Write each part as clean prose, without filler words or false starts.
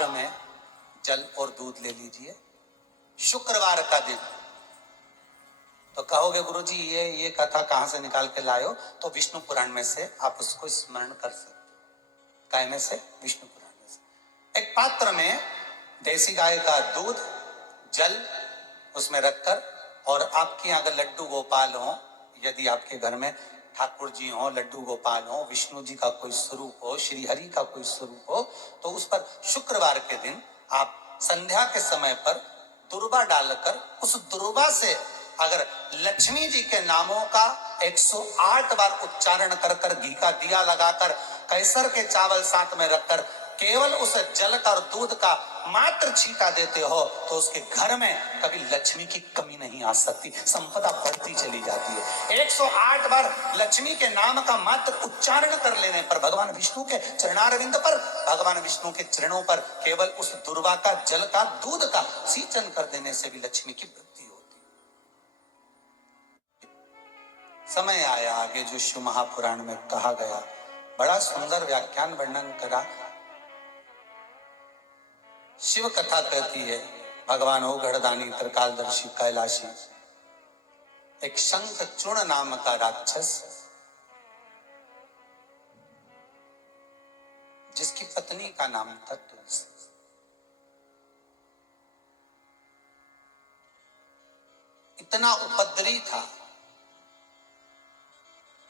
पात्र में जल और दूध ले लीजिए। शुक्रवार का दिन। तो कहोगे गुरुजी ये कथा कहां से निकाल के लाए हो? तो विष्णु पुराण में से आप उसको स्मरण कर सकते हो। काय में से? विष्णु पुराण में से। एक पात्र में देसी गाय का दूध, जल उसमें रखकर, और आपके यहाँ अगर लड्डू गोपाल हो, यदि आपके घर में ठाकुर जी हो, लड्डू गोपाल हो, विष्णु जी का कोई स्वरूप हो, श्री हरि का कोई स्वरूप हो, तो उस पर शुक्रवार के दिन आप संध्या के समय पर दुर्वा डालकर उस दुर्वा से अगर लक्ष्मी जी के नामों का 108 बार उच्चारण कर कर, घी का दिया लगाकर, कैसर के चावल साथ में रखकर केवल उस जल का और दूध का मात्र छींटा देते हो, तो उसके घर में कभी लक्ष्मी की कमी नहीं आ सकती, संपदा बढ़ती चली जाती है। 108 बार लक्ष्मी के नाम का मात्र उच्चारण कर लेने पर, भगवान विष्णु के चरणारविंद पर, भगवान विष्णु के चरणों पर केवल उस दुर्वा का, जल का, दूध का सिंचन कर देने से भी लक्ष्मी की वृद्धि होती है। समय आया आगे जो शिव महापुराण में कहा गया, बड़ा सुंदर व्याख्यान वर्णन करा। शिव कथा कहती है, भगवान ओगढ़दानी त्रिकालदर्शी कैलाशी, एक शंख चूर्ण नाम का राक्षस, जिसकी पत्नी का नाम था तुलसी, इतना उपद्रवी था।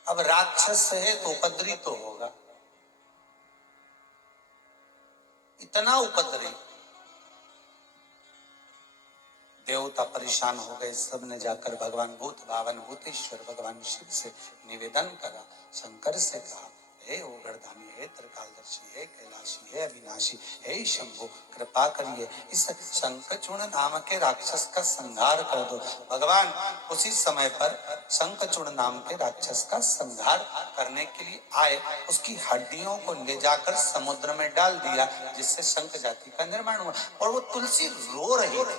अब राक्षस है तो उपद्रवी तो होगा, इतना उपद्रवी। देवता परेशान हो गए, सब ने जाकर भगवान भूत भावन भूतेश्वर भगवान शिव से निवेदन करा, शंकर से कहा, हे ओगढ़दानी, हे त्रिकालदर्शी, हे कैलाशी, हे अविनाशी, हे शंभु, कृपा करिए इस शंखचूर्ण नाम के राक्षस का संहार कर दो। भगवान उसी समय पर शंखचूर्ण नाम के राक्षस का संहार करने के लिए आए, उसकी हड्डियों को ले जाकर समुद्र में डाल दिया, जिससे शंख जाति का निर्माण हुआ। और वो तुलसी रो रही थी।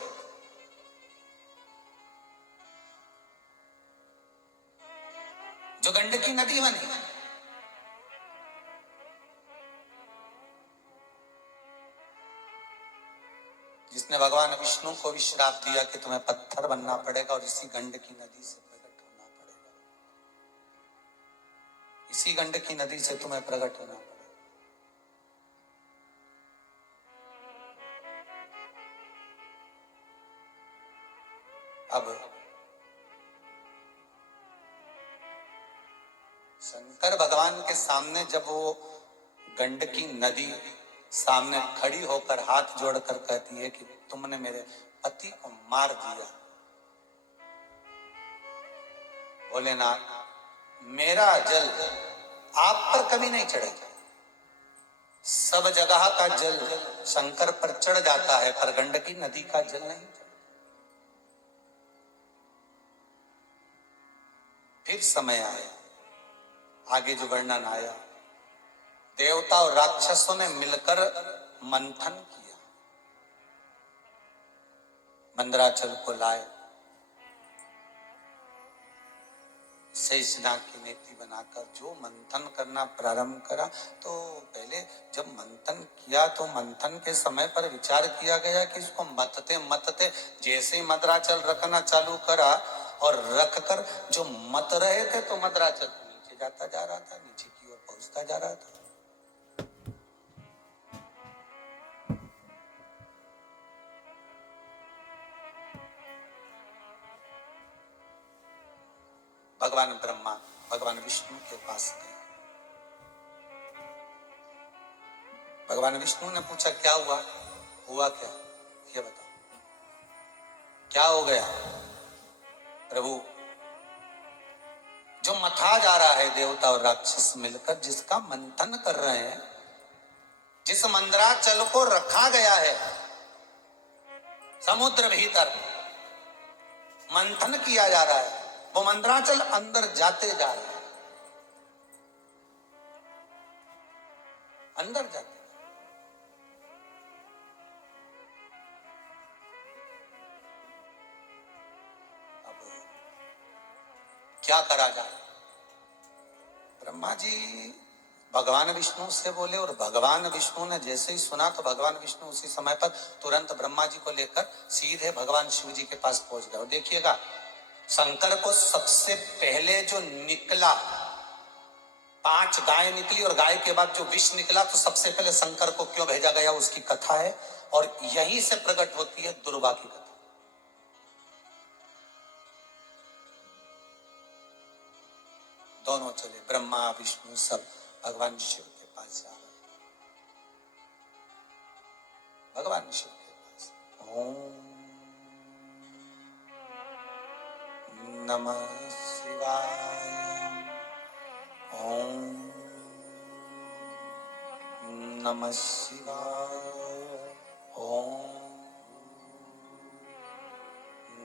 जो गंडकी नदी बनी, जिसने भगवान विष्णु को भी श्राप दिया कि तुम्हें पत्थर बनना पड़ेगा और इसी गंडकी नदी से प्रकट होना पड़ेगा, इसी गंडकी नदी से तुम्हें प्रकट होना पड़ेगा। अब शंकर भगवान के सामने जब वो गंडकी नदी सामने खड़ी होकर हाथ जोड़कर कहती है कि तुमने मेरे पति को मार दिया, भोलेनाथ मेरा जल आप पर कभी नहीं चढ़ेगा। सब जगह का जल शंकर पर चढ़ जाता है, पर गंडकी नदी का जल नहीं। फिर समय आया, आगे जो वर्णन आया, देवता और राक्षसों ने मिलकर मंथन किया, मंदराचल को लाए, शेषनाग की नेति बनाकर जो मंथन करना प्रारंभ करा। तो पहले जब मंथन किया तो मंथन के समय पर विचार किया गया कि इसको मतते मतते जैसे ही मंदराचल रखना चालू करा और रखकर जो मत रहे थे, तो मंदराचल नीचे जाता जा रहा था, नीचे की ओर पहुंचता जा रहा था। भगवान ब्रह्मा भगवान विष्णु के पास गए। भगवान विष्णु ने पूछा, क्या हुआ? हुआ क्या? ये बताओ, क्या हो गया? प्रभु, जो मथा जा रहा है देवता और राक्षस मिलकर, जिसका मंथन कर रहे हैं, जिस मंदराचल को रखा गया है समुद्र भीतर मंथन किया जा रहा है, वो मंदराचल अंदर जाते जा रहा है, अंदर जाते। अब क्या करा जाए? ब्रह्मा जी भगवान विष्णु से बोले, और भगवान विष्णु ने जैसे ही सुना तो भगवान विष्णु उसी समय पर तुरंत ब्रह्मा जी को लेकर सीधे भगवान शिव जी के पास पहुंच गए। और देखिएगा, शंकर को सबसे पहले जो निकला, 5 गाय निकली और गाय के बाद जो विष निकला, तो सबसे पहले शंकर को क्यों भेजा गया उसकी कथा है, और यहीं से प्रकट होती है दुर्वा की कथा। दोनों चले, ब्रह्मा विष्णु सब भगवान शिव के पास जा रहे, भगवान शिव के पास। ओम नमः शिवाय, ओम नमः शिवाय, ओम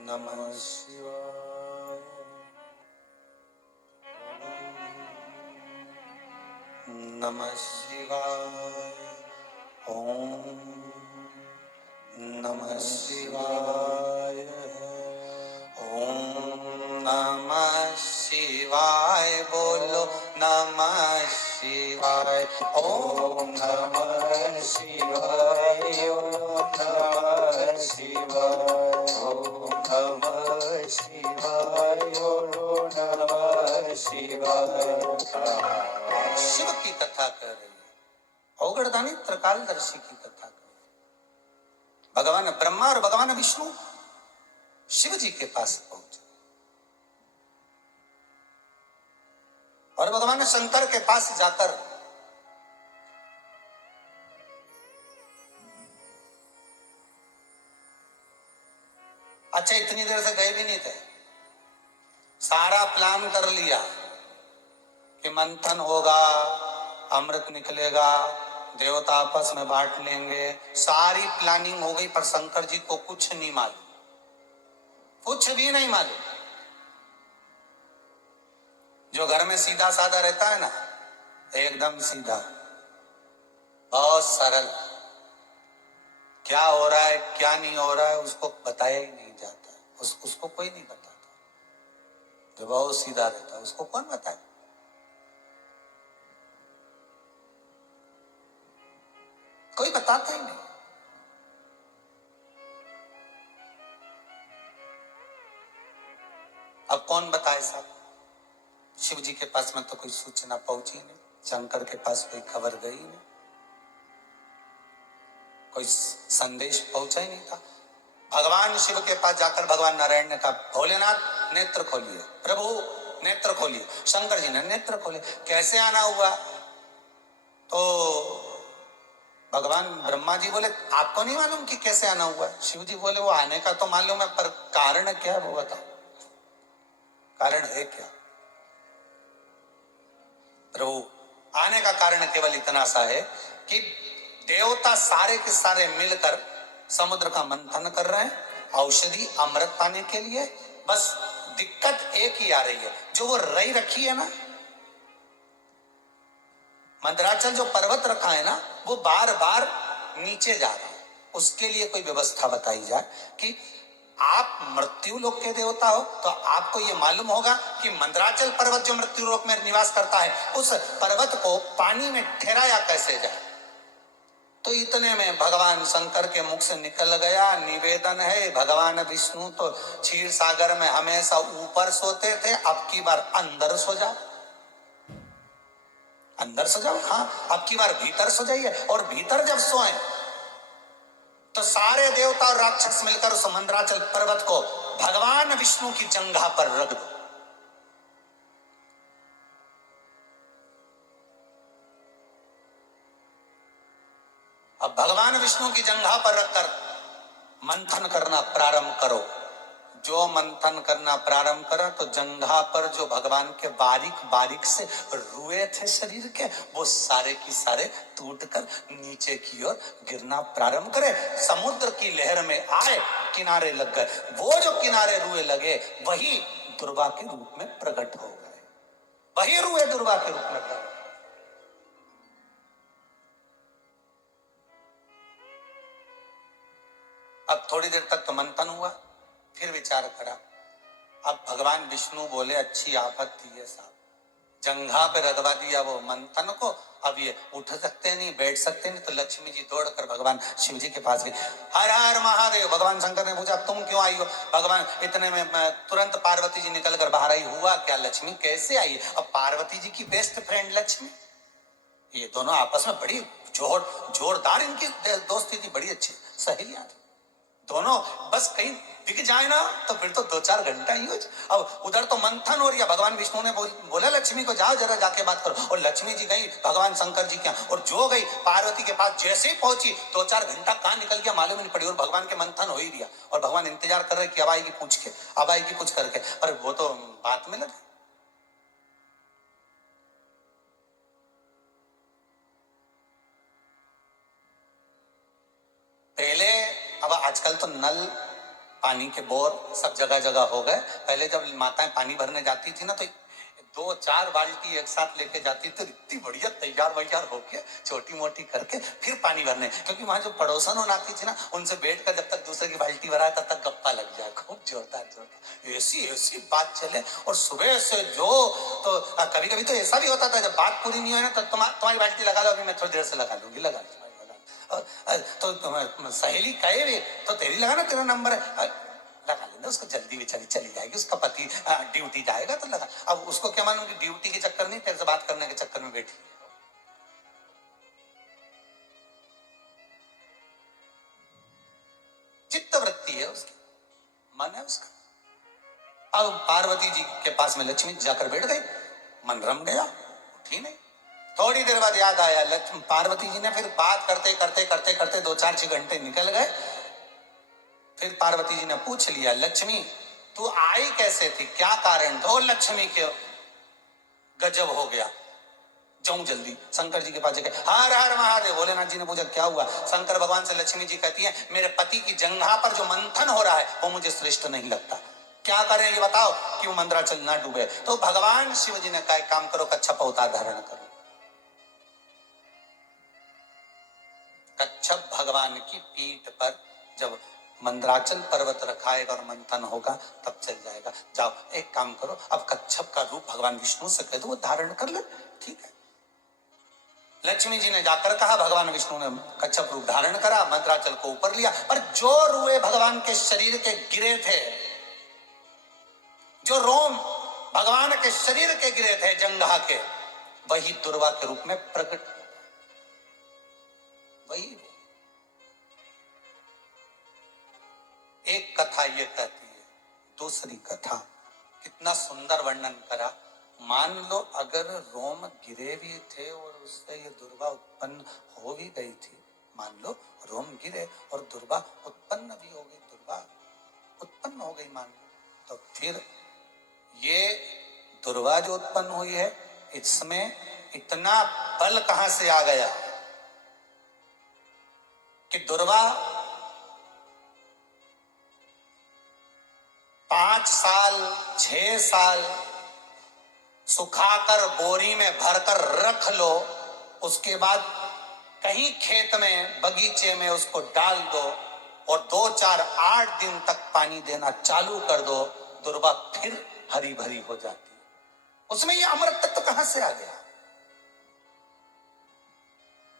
नमः शिवाय, नमः शिवाय, ओम नमः शिवाय, ओम नमः शिवाय, बोलो नमः शिवाय, ओम नमः शिवाय, ओम नमः शिवाय, ओम नमः शिवाय, ओम नमः शिवाय। शिव की कथा कर रही है, अवगढ़दानी त्रिकालदर्शी की कथा कर रही है। भगवान ब्रह्मा और भगवान विष्णु शिव जी के पास पहुंचे, और भगवान शंकर के पास जाकर अच्छा, इतनी देर से गए भी नहीं थे, सारा प्लान कर लिया कि मंथन होगा, अमृत निकलेगा, देवता आपस में बांट लेंगे, सारी प्लानिंग हो गई, पर शंकर जी को कुछ नहीं मालूम, कुछ भी नहीं मालूम। जो घर में सीधा साधा रहता है ना, एकदम सीधा, बहुत सरल, क्या हो रहा है क्या नहीं हो रहा है उसको बताया ही नहीं जाता है, उसको कोई नहीं बताता। जो बहुत सीधा रहता है उसको कौन बताए? कोई बताता ही नहीं। अब कौन बताए साहब? शिव जी के पास में तो कोई सूचना पहुंची नहीं, शंकर के पास कोई खबर गई नहीं, कोई संदेश पहुंचा ही नहीं था। भगवान शिव के पास जाकर भगवान नारायण ने कहा, भोलेनाथ नेत्र खोलिए, प्रभु नेत्र खोलिए। शंकर जी ने नेत्र खोले, कैसे आना हुआ? तो भगवान ब्रह्मा जी बोले, आपको नहीं मालूम कि कैसे आना हुआ? शिव जी बोले, वो आने का तो मालूम है, पर कारण क्या है वो बताओ, कारण है क्या? प्रभु, आने का कारण केवल इतना सा है कि देवता सारे के सारे मिलकर समुद्र का मंथन कर रहे हैं औषधि अमृत पाने के लिए। बस दिक्कत एक ही आ रही है, जो वो रई रखी है ना, मंदराचल जो पर्वत रखा है ना, वो बार बार नीचे जा रहा है। उसके लिए कोई व्यवस्था बताई जाए कि आप मृत्यु लोक के देवता हो, तो आपको यह मालूम होगा कि मंदराचल पर्वत जो मृत्यु लोक में निवास करता है, उस पर्वत को पानी में ठहराया कैसे जाए। तो इतने में भगवान शंकर के मुख से निकल गया, निवेदन है, भगवान विष्णु तो क्षीर सागर में हमेशा ऊपर सोते थे, अब की बार अंदर सो जाओ, अंदर सो जाओ। हाँ, अब की बार भीतर सो जाइए, और भीतर जब सोए तो सारे देवता और राक्षस मिलकर उस मंदराचल पर्वत को भगवान विष्णु की जंघा पर रख दो। अब भगवान विष्णु की जंघा पर रखकर मंथन करना प्रारंभ करो। जो मंथन करना प्रारंभ करा तो जंघा पर जो भगवान के बारीक बारीक से रुए थे शरीर के, वो सारे की सारे टूटकर नीचे की ओर गिरना प्रारंभ करे, समुद्र की लहर में आए, किनारे लग गए। वो जो किनारे रुए लगे वही दुर्वा के रूप में प्रकट हो गए, वही रुए दुर्वा के रूप में प्रकट। अब थोड़ी देर तक तो मंथन हुआ, फिर विचार करा। अब भगवान विष्णु बोले, अच्छी आफत थी ये साहब, जंघा पे रगवा दिया वो मंथन को। अब ये उठ सकते नहीं, बैठ सकते नहीं, तो लक्ष्मी जी दौड़कर भगवान शिव जी के पास गई। हर हर महादेव। भगवान शंकर ने पूछा तुम क्यों आई हो? भगवान इतने में तुरंत पार्वती जी निकल कर बाहर आई। हुआ क्या? लक्ष्मी कैसे आई? अब पार्वती जी की बेस्ट फ्रेंड लक्ष्मी, ये दोनों आपस में बड़ी जोरदार इनकी दोस्ती थी, बड़ी अच्छी सहेलियां थी दोनों। बस कहीं दिख जाए ना तो फिर तो 2-4 घंटा ही हो। अब उधर तो मंथन हो रही है, भगवान विष्णु ने बोला लक्ष्मी को जाओ जरा जाके बात करो, और लक्ष्मी जी गई भगवान शंकर जी के यहाँ, और जो गई पार्वती के पास जैसे ही पहुंची 2-4 घंटा कहाँ निकल गया मालूम नहीं पड़ी, और भगवान के मंथन हो ही दिया, और भगवान इंतजार कर रहे कि अब आएगी पूछ के, अब आएगी कुछ करके, पर वो तो बात में लगे। पहले, अब आजकल तो नल पानी के बोर सब जगह जगह हो गए। पहले जब माताएं पानी भरने जाती थी ना तो 2-4 बाल्टी एक साथ लेके जाती थी, इतनी बढ़िया तैयार वैयार होके छोटी मोटी करके फिर पानी भरने, क्योंकि वहां जो पड़ोसन आती थी ना उनसे बैठ कर जब तक दूसरे की बाल्टी भराए तब तक गप्पा लग जाए, खूब जोरदार ऐसी बात चले। और सुबह से जो तो कभी कभी तो ऐसा भी होता था जब बात पूरी नहीं हुई ना तो तुम्हारी बाल्टी लगा लो, अभी मैं थोड़ी देर से लगा लूंगी, लगा लो तो सहेली कहे भी तो तेरी लगा ना, तेरा नंबर है, लगा लेना, उसको जल्दी बेचारी चली जाएगी, उसका पति ड्यूटी जाएगा तो लगा। अब उसको क्या मालूम कि ड्यूटी के चक्कर नहीं, तेरे से बात करने के चक्कर में बैठी। चित्त वृत्ति है उसकी, मन है उसका। अब पार्वती जी के पास में लक्ष्मी जाकर बैठ गई, मन रम गया, उठी नहीं। थोड़ी देर बाद याद आया, लक्ष्मी पार्वती जी ने फिर बात करते करते करते करते 2-4 घंटे निकल गए। फिर पार्वती जी ने पूछ लिया लक्ष्मी तू आई कैसे थी, क्या कारण था? लक्ष्मी के गजब हो गया, जाऊं जल्दी शंकर जी के पास जाके हर हर महादेव। भोलेनाथ जी ने पूछा क्या हुआ? शंकर भगवान से लक्ष्मी जी कहती है मेरे पति की जंघा पर जो मंथन हो रहा है वो मुझे श्रेष्ठ नहीं लगता, क्या करें ये बताओ कि वो मंदराचल ना डूबे। तो भगवान शिव जी ने कहा काम करो, कच्छप अवतार धारण करो। कच्छप भगवान की पीठ पर जब मंदराचल पर्वत रखाएगा और मंथन होगा तब चल जाएगा। जाओ एक काम करो, अब कच्छप का रूप भगवान विष्णु से कह दो वो धारण कर ले, ठीक है। लक्ष्मी जी ने जाकर कहा, भगवान विष्णु ने कच्छप रूप धारण करा, मंदराचल को ऊपर लिया, पर जो रुए भगवान के शरीर के गिरे थे, जो रोम भगवान के शरीर के गिरे थे जंघा के, वही दुर्वा के रूप में प्रकट, वही। एक कथा ये कहती है, दूसरी कथा कितना सुंदर वर्णन करा। मान लो अगर रोम गिरे भी थे और उससे ये दुर्वा उत्पन्न हो भी गई थी, मान लो रोम गिरे और दुर्वा उत्पन्न भी हो गई, दुर्वा उत्पन्न हो गई मान लो, तो फिर ये दुर्वा जो उत्पन्न हुई है इसमें इतना बल कहां से आ गया कि दुर्वा 5 साल 6 साल सुखाकर बोरी में भरकर रख लो, उसके बाद कहीं खेत में बगीचे में उसको डाल दो और 2-4-8 दिन तक पानी देना चालू कर दो, दुर्वा फिर हरी भरी हो जाती है। उसमें ये अमृत तत्व कहां से आ गया?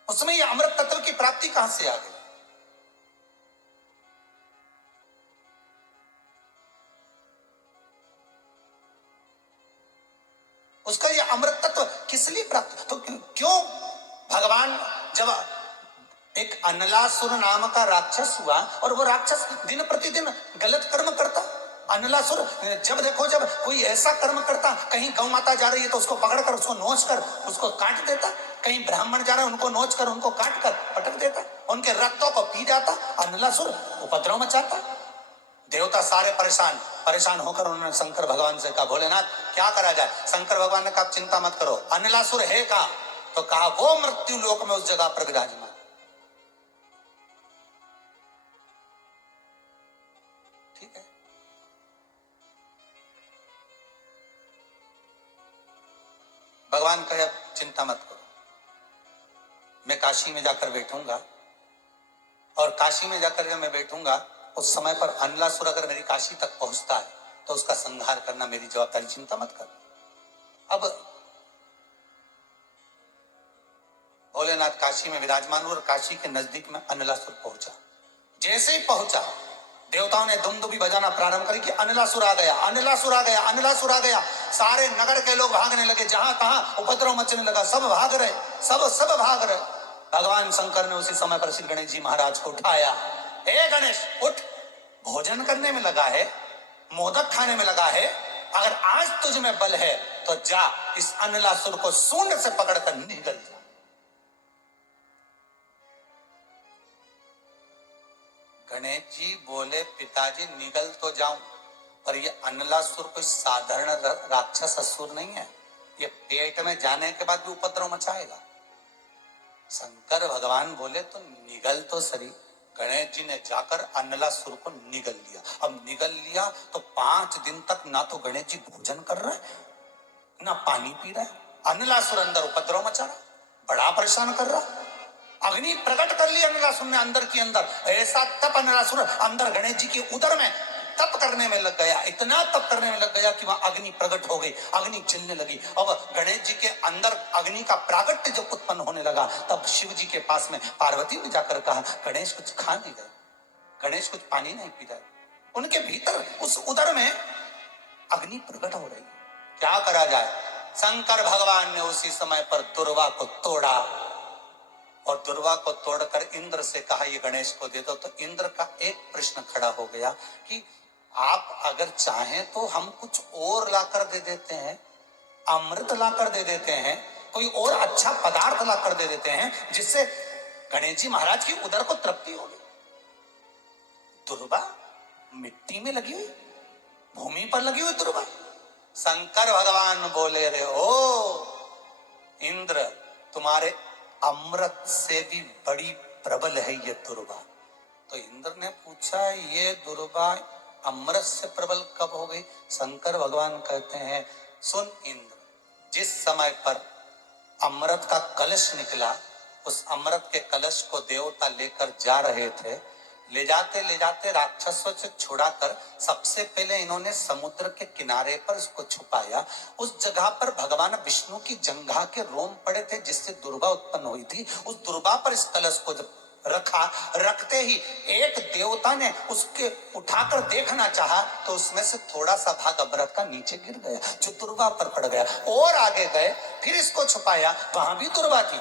उसमें ये अमृत तत्व की प्राप्ति कहां से आ गई? उसका ये अमृत तत्व किस लिए प्राप्त? तो क्यों भगवान जब एक अनलासुर नाम का राक्षस हुआ और वो राक्षस दिन प्रतिदिन गलत कर्म करता, अनलासुर जब देखो जब कोई ऐसा कर्म करता, कहीं गौ माता जा रही है तो उसको पकड़कर उसको नोच कर उसको काट देता, कहीं ब्राह्मण जा रहा है उनको नोच कर उनको काट कर पटक देता, उनके रक्तों को पी जाता, अनलासुर उपद्रव मचाता। देवता सारे परेशान परेशान होकर उन्होंने शंकर भगवान से कहा भोलेनाथ क्या करा जाए? शंकर भगवान ने कहा चिंता मत करो, अनिलासुर है कहां? तो कहा वो मृत्यु लोक में उस जगह पर विराजमान। ठीक है, भगवान कहे चिंता मत करो, मैं काशी में जाकर बैठूंगा और काशी में जाकर जब मैं बैठूंगा उस समय पर अनलासुर अगर मेरी काशी तक पहुंचता है तो उसका संहार करना मेरी जवाबदारी, चिंता मत कर। अब भोलेनाथ काशी में विराजमान हुए और काशी के नजदीक में अनलासुर पहुंचा। जैसे ही पहुंचा, देवताओं ने दुमदुबी बजाना प्रारंभ करी कि अनलासुर आ गया, अनलासुर आ गया, अनलासुर आ गया। सारे नगर के लोग भागने लगे, जहां तहां उपद्रव मचने लगा, सब भाग रहे, सब भाग रहे। भगवान शंकर ने उसी समय पर श्री गणेश जी महाराज को उठाया। हे गणेश उठ, भोजन करने में लगा है, मोदक खाने में लगा है, अगर आज तुझ में बल है तो जा इस अनलासुर को सूंड से पकड़कर निगल जा। गणेश जी बोले पिताजी निगल तो जाऊं, पर ये अनलासुर कोई साधारण राक्षस असुर नहीं है, ये पेट में जाने के बाद भी उपद्रव मचाएगा। शंकर भगवान बोले तो निगल तो सही। गणेश जी ने जाकर अनलासुर को निगल लिया। अब निगल लिया तो 5 दिन तक ना तो गणेश जी भोजन कर रहे ना पानी पी रहे। अनलासुर अंदर उपद्रव मचा रहा, बड़ा परेशान कर रहा। अग्नि प्रकट कर ली अनलासुर ने अंदर के अंदर, ऐसा तप अनलासुर अंदर गणेश जी के उदर में तप करने में लग गया, इतना तप करने में लग गया कि वहां अग्नि प्रकट हो गई, अग्नि जलने लगी। अब गणेश जी के अंदर अग्नि का प्रागट्य जब उत्पन्न होने लगा, तब शिव जी के पास में पार्वती ने जाकर कहा गणेश कुछ खा नहीं गए, गणेश कुछ पानी नहीं पी रहे। उनके भीतर उस उदर में अग्नि प्रकट हो रही, क्या करा जाए। शंकर भगवान ने उसी समय पर दुर्वा को तोड़ा और दुर्वा को तोड़कर इंद्र से कहा ये गणेश को दे दो। तो इंद्र का एक प्रश्न खड़ा हो गया कि आप अगर चाहें तो हम कुछ और लाकर दे देते हैं, अमृत लाकर दे देते हैं, कोई और अच्छा पदार्थ लाकर दे देते हैं जिससे गणेश जी महाराज की उदर को तृप्ति होगी। दुर्वा मिट्टी में लगी हुई, भूमि पर लगी हुई दुर्वा। शंकर भगवान बोले रे ओ इंद्र, तुम्हारे अमृत से भी बड़ी प्रबल है ये दुर्वा। तो इंद्र ने पूछा ये दुर्वा अमृत से प्रबल कब हो गई। शंकर भगवान कहते हैं सुन इंद्र, जिस समय पर अमृत का कलश निकला, उस अमृत के कलश को देवता लेकर जा रहे थे, ले जाते राक्षसों से छुड़ाकर सबसे पहले इन्होंने समुद्र के किनारे पर उसको छुपाया। उस जगह पर भगवान विष्णु की जंघा के रोम पड़े थे जिससे दुर्वा उत्पन्न हुई थी। उस दुर्वा पर इस कलश को जब रखा, रखते ही एक देवता ने उसके उठाकर देखना चाहा तो उसमें से थोड़ा सा भाग अमृत का नीचे गिर गया जो दुर्वा पर पड़ गया। और आगे गए, फिर इसको छुपाया, वहां भी दुर्वा थी।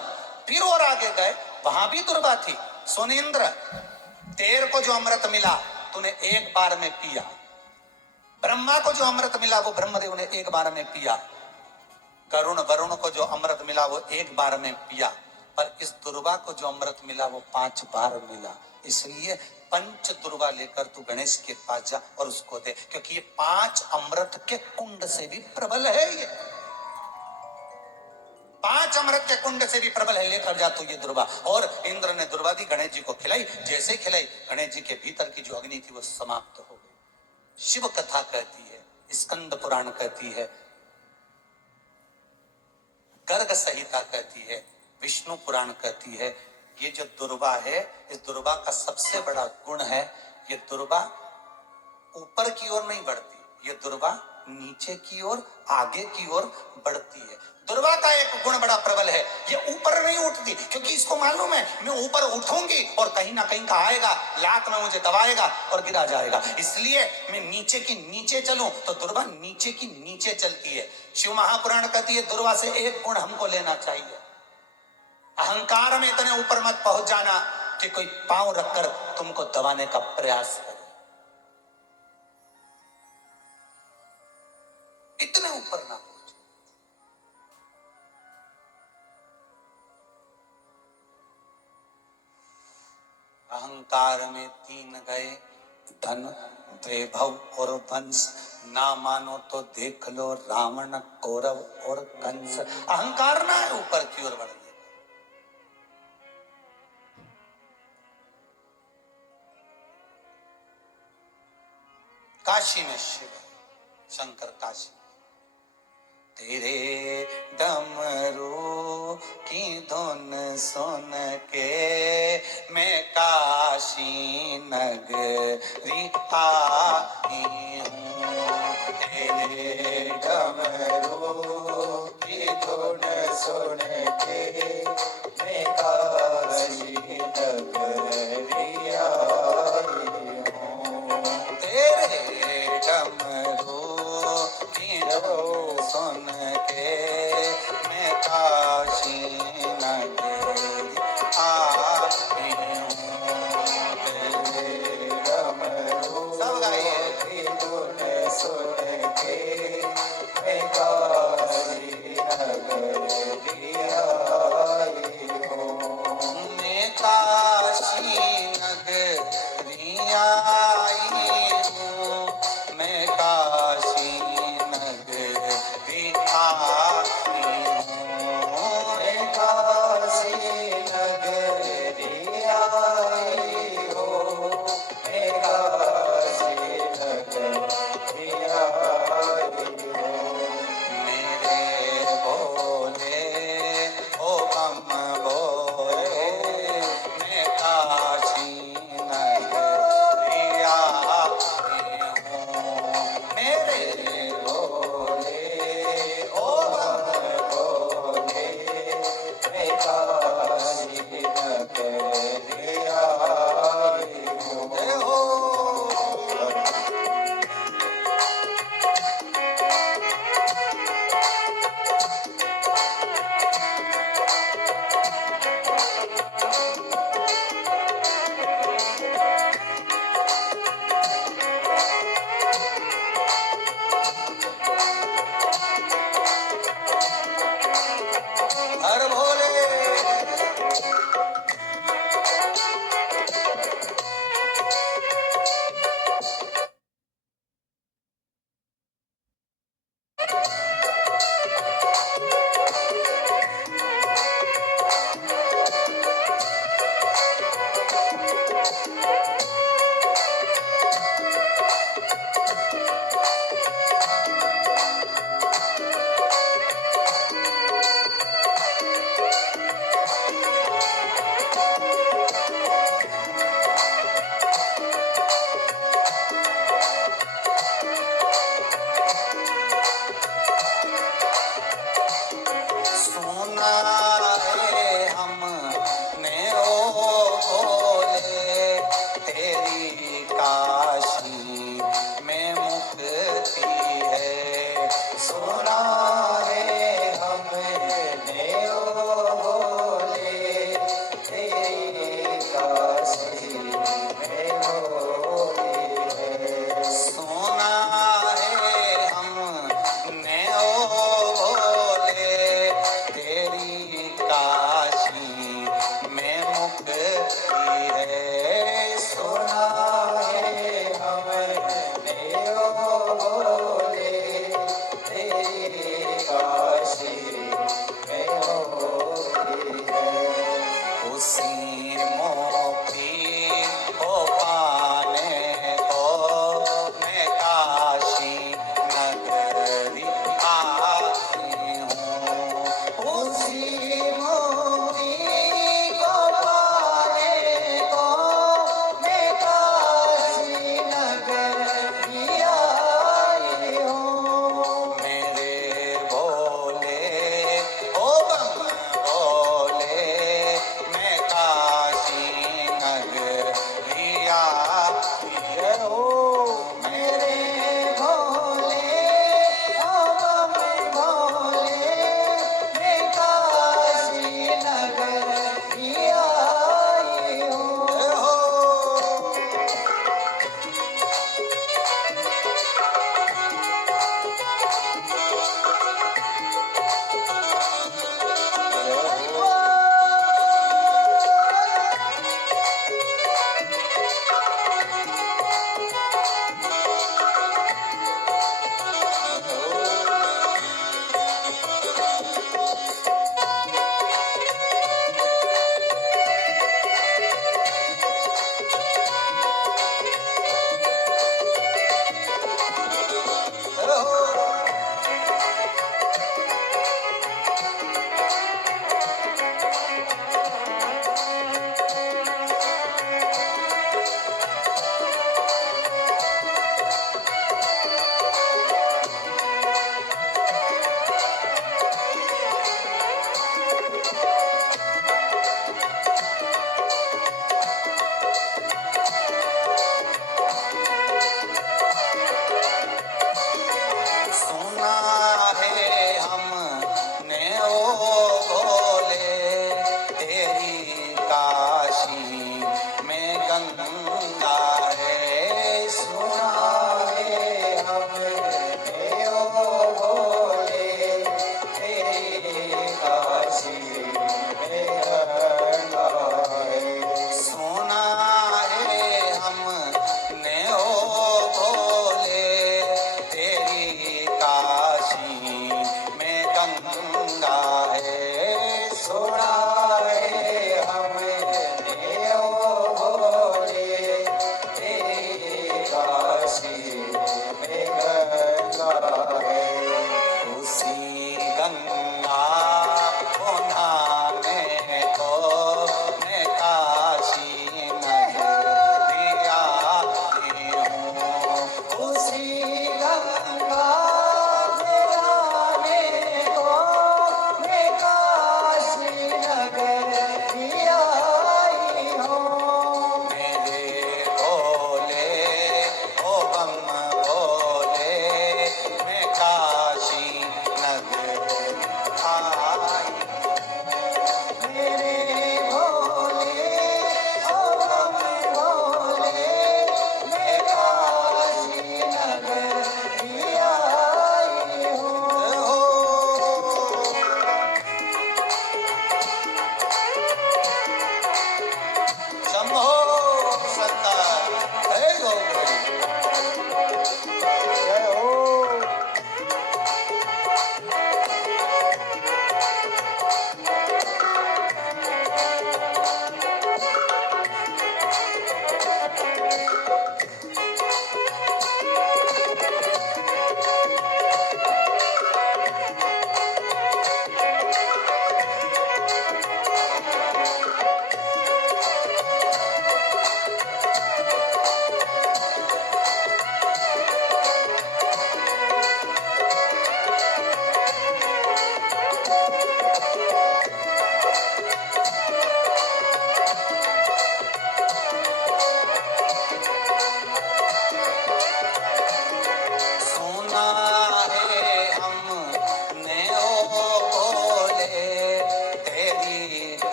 फिर और आगे गए, वहां भी दुर्वा थी। सुन इंद्र, तेर को जो अमृत मिला तूने एक बार में पिया, ब्रह्मा को जो अमृत मिला वो ब्रह्मदेव ने एक बार में पिया, वरुण को जो अमृत मिला वो एक बार में पिया, पर इस दुर्वा को जो अमृत मिला वो 5 बार मिला। इसलिए 5 दुर्वा लेकर तू गणेश के पास जा और उसको दे, क्योंकि ये 5 अमृत के कुंड से भी प्रबल है। ये 5 अमृत के कुंड से भी प्रबल है, लेकर जा तू ये दुर्वा। और इंद्र ने दुर्वा दी, गणेश जी को खिलाई। जैसे खिलाई, गणेश जी के भीतर की जो अग्नि थी वो समाप्त हो गई। शिव कथा कहती है, स्कंद पुराण कहती है, गर्ग संहिता कहती है, विष्णु पुराण कहती है, ये जो दुर्वा है, इस दुर्वा का सबसे बड़ा गुण है, ये दुर्वा ऊपर की ओर नहीं बढ़ती, ये दुर्वा नीचे की ओर, आगे की ओर बढ़ती है। दुर्वा का एक गुण बड़ा प्रबल है, ये ऊपर नहीं उठती, क्योंकि इसको मालूम है मैं ऊपर उठूंगी और कहीं ना कहीं का आएगा, लात में मुझे दबाएगा और गिरा जाएगा। इसलिए मैं नीचे की नीचे चलूं तो दुर्वा नीचे की नीचे चलती है। शिव महापुराण कहती है दुर्वा से एक गुण हमको लेना चाहिए, अहंकार में इतने ऊपर मत पहुंच जाना कि कोई पांव रखकर तुमको दबाने का प्रयास करे, इतने ऊपर ना पहुंच। अहंकार में 3 गए, धन, वैभव और वंश, ना मानो तो देख लो रावण, कौरव और कंस। अहंकार ना है ऊपर की ओर बढ़ने। काशी में शिव, शंकर काशी, तेरे डमरू की धुन सुन के मैं काशी नगरी नगरी आई हूँ। तेरे डमरू की धुन सुन के मैं काशी नगरी आई हूँ। तेरे डमरू की धुन सुन के मैं काशी नगरी आई हूँ। तेरे डमरू सब गाइए। की धुन सुन के मैं काशी नगरी आई हूँ। मैं काशी नगरी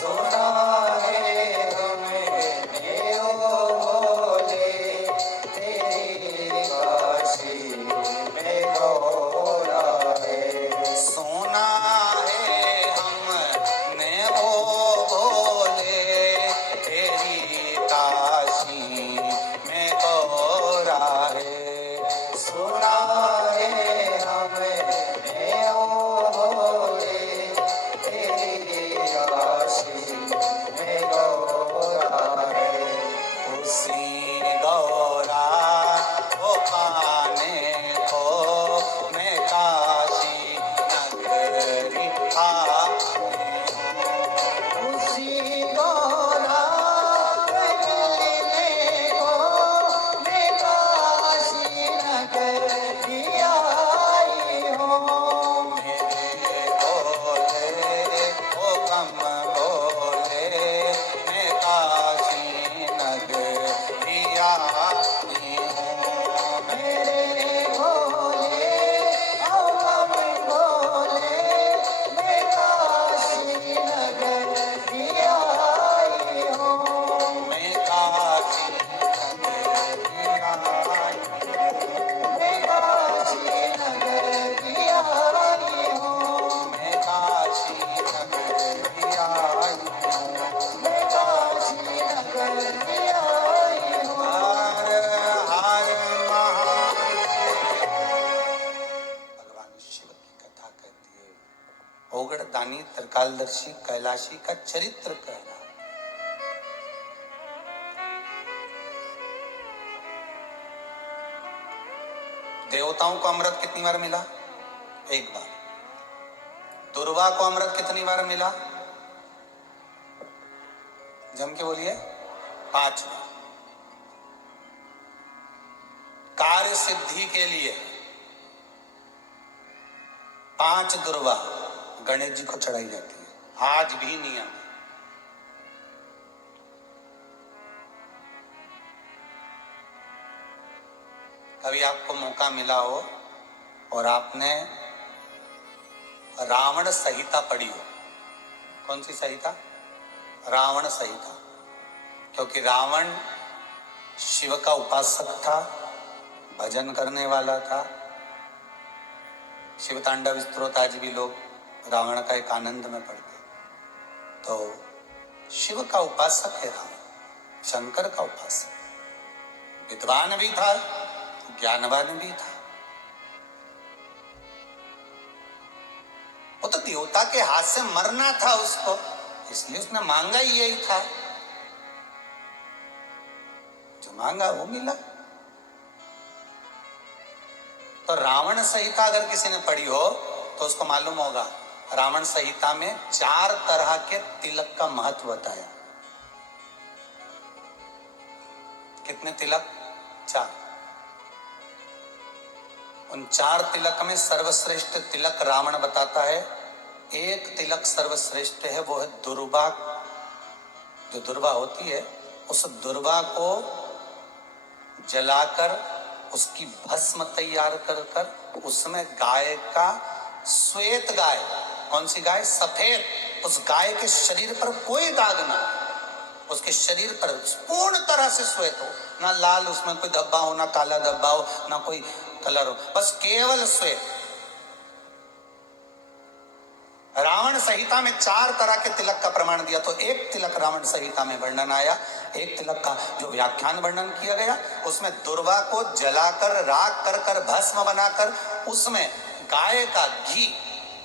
सुना है हमने ओ भोले, तेरी काशी में गौरा है। सुना है हमने ओ बोले, तेरी काशी में गौरा है। सुना है हमने ओ भोले, तेरी काशी में गौरा है। उसी गौरा को पाने को मैं काशी नगरी आई हूँ। उसी गौरा मिलने को मैं काशी नगरी आई हूँ। मेरे बोले ओ कम बोले, मैं काशी नगरी आई हूँ। मेरे भोले ओ हम भोले, मैं काशी नगरी आई हूँ। मैं काशी नगरी आई हूँ। मैं काशी नगरी आई हूँ। मैं काशी नगरी आई हूँ। मैं काशी नगरी आई हूँ। हर हर महादेव। भगवान शिव की कथा कहती है, ओगड़ दानी त्रिकालदर्शी कैलाशी का चरित्र कह रहा है। देवताओं को अमृत कितनी बार मिला? एक बार। दुर्वा को अमृत कितनी बार मिला? जम के बोलिए, 5 बार। कार्य सिद्धि के लिए 5 दुर्वा गणेश जी को चढ़ाई जाती है, आज भी नियम है। कभी आपको मौका मिला हो और आपने रावण संहिता पढ़ी हो। कौन सी संहिता? रावण संहिता। क्योंकि रावण शिव का उपासक था, भजन करने वाला था। शिव तांडव स्तोत्र आज भी लोग रावण का एक आनंद में पढ़ते। तो शिव का उपासक है रावण, शंकर का उपासक। विद्वान भी था, ज्ञानवान भी था। वो तो देवता के हाथ से मरना था उसको, इसलिए उसने मांगा ही यही था। जो मांगा वो मिला। तो रावण संहिता अगर किसी ने पढ़ी हो तो उसको मालूम होगा, रावण संहिता में 4 तरह के तिलक का महत्व बताया। कितने तिलक? 4। उन 4 तिलक में सर्वश्रेष्ठ तिलक रावण बताता है। एक तिलक सर्वश्रेष्ठ है, वो है दुर्वा। जो दुर्वा होती है, उस दुर्वा को जलाकर उसकी भस्म तैयार कर कर उसमें गाय का श्वेत गाय, कौन सी गाय? सफेद। उस गाय के शरीर पर कोई दाग ना, उसके शरीर पर पूर्ण तरह से श्वेत हो, ना लाल उसमें कोई धब्बा हो, ना काला धब्बा हो, ना कोई कलर हो, बस केवल श्वेत। रावण संहिता में 4 तरह के तिलक का प्रमाण दिया। तो एक तिलक रावण संहिता में वर्णन आया, एक तिलक का जो व्याख्यान वर्णन किया गया, उसमें दुर्वा को जलाकर राख कर कर भस्म बनाकर उसमें गाय का घी,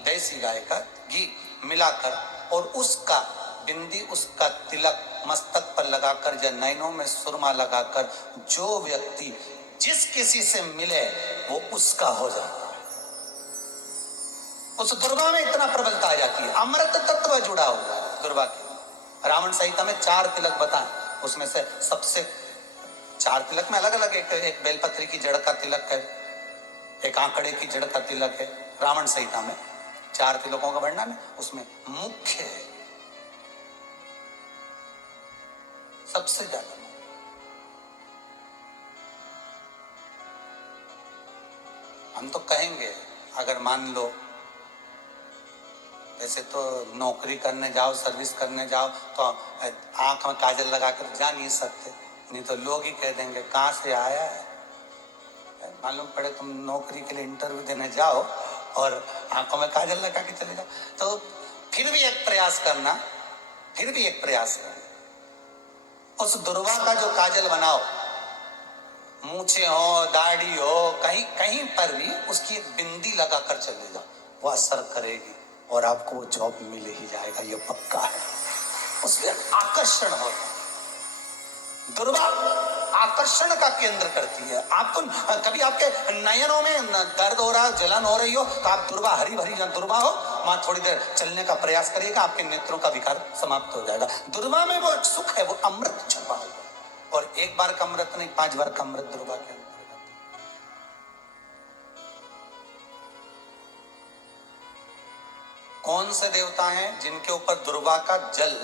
देसी गाय का घी मिलाकर और उसका बिंदी, उसका तिलक मस्तक पर लगाकर या नैनों में सुरमा लगाकर जो व्यक्ति जिस किसी से मिले वो उसका हो जाता है। उस दुर्वा में इतना प्रबलता आ जाती है, अमृत तत्व जुड़ा हुआ है दुर्वा के। रावण संहिता में 4 तिलक बताएं, उसमें से सबसे 4 तिलक में अलग अलग, एक बेलपत्री की जड़ का तिलक है, एक आंकड़े की जड़ का तिलक है। रावण संहिता में 4 तिलकों का वर्णन है, उसमें मुख्य है सबसे ज्यादा। हम तो कहेंगे, अगर मान लो वैसे तो नौकरी करने जाओ, सर्विस करने जाओ तो आंख में काजल लगा कर जा नहीं सकते, नहीं तो लोग ही कह देंगे कहाँ से आया है। मालूम पड़े तुम नौकरी के लिए इंटरव्यू देने जाओ और आंखों में काजल लगा के चले जाओ, तो फिर भी एक प्रयास करना, फिर भी एक प्रयास करना। उस दुर्वा का जो काजल बनाओ, मूछे हो, दाढ़ी हो, कहीं कहीं पर भी उसकी एक बिंदी लगाकर चले जाओ, वो असर करेगी और आपको वो जॉब मिल ही जाएगा, ये पक्का है। उसमें आकर्षण होता, दुर्वा आकर्षण का केंद्र करती है। आपको कभी आपके नयनों में दर्द हो रहा, जलन हो रही हो, तो आप दुर्वा, हरी भरी जब दुर्वा हो, वहां थोड़ी देर चलने का प्रयास करिएगा, आपके नेत्रों का विकार समाप्त हो जाएगा। दुर्वा में वो एक सुख है, वो अमृत छुपा हुआ, और एक बार का अमृत नहीं, 5 बार का अमृत दुर्वा के अंदर। कौन से देवता हैं जिनके ऊपर दुर्वा का जल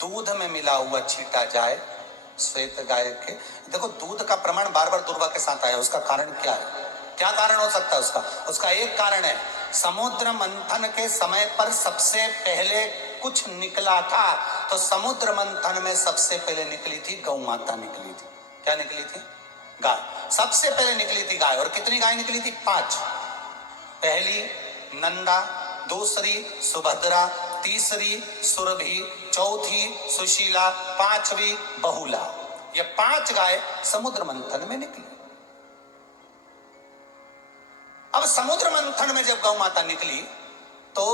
दूध में मिला हुआ छीटा जाए? श्वेत गाय के, देखो दूध का प्रमाण बार बार दुर्वा के साथ आया, उसका कारण क्या है? क्या कारण हो सकता है उसका? उसका एक कारण है, समुद्र मंथन के समय पर सबसे पहले कुछ निकला था, तो समुद्र मंथन में सबसे पहले निकली थी गौ माता निकली थी। क्या निकली थी? गाय सबसे पहले निकली थी गाय। और कितनी गाय निकली थी? 5। पहली नंदा, दूसरी सुभद्रा, तीसरी सुरभि, चौथी सुशीला, 5वीं बहुला। ये 5 गाय समुद्र मंथन में निकली। अब समुद्र मंथन में जब गौ माता निकली तो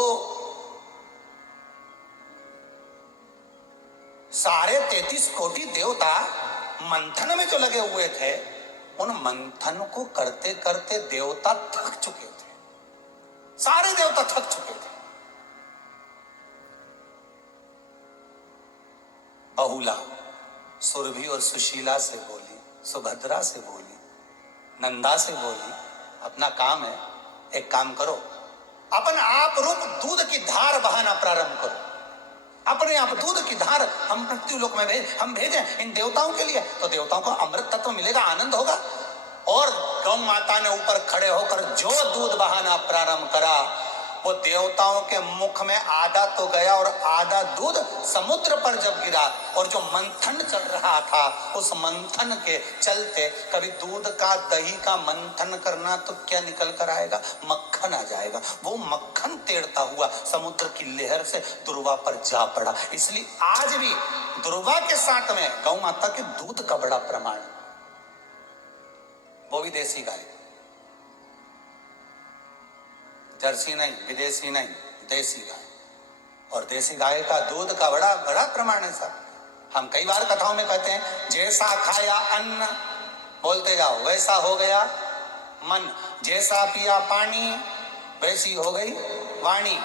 सारे 33 कोटि देवता मंथन में जो लगे हुए थे, उन मंथन को करते करते देवता थक चुके थे, सारे देवता थक चुके थे। बहुला सुरभि और सुशीला से बोली, सुभद्रा से बोली, नंदा से बोली, अपना काम है, एक काम करो, अपन आप रूप दूध की धार बहाना प्रारंभ करो, अपने आप दूध की धार हम मृत्युलोक में हम भेजें इन देवताओं के लिए, तो देवताओं को अमृत तत्व मिलेगा, आनंद होगा। और गौ माता ने ऊपर खड़े होकर जो दूध बहाना प्रारंभ करा, वो देवताओं के मुख में आधा तो गया और आधा दूध समुद्र पर जब गिरा, और जो मंथन चल रहा था, उस मंथन के चलते कभी दूध का, दही का मंथन करना तो क्या निकल कर आएगा? मक्खन आ जाएगा। वो मक्खन तेड़ता हुआ समुद्र की लहर से दुर्वा पर जा पड़ा। इसलिए आज भी दुर्वा के साथ में गौ माता के दूध का बड़ा प्रमाण, वो भी देसी गाय, जर्सी नहीं, विदेशी नहीं, देसी गाय। और देसी गाय का दूध का बड़ा बड़ा प्रमाण है साहब। हम कई बार कथाओं में कहते हैं, जैसा खाया अन्न, बोलते जाओ, वैसा हो गया मन, जैसा पिया पानी वैसी हो गई वाणी,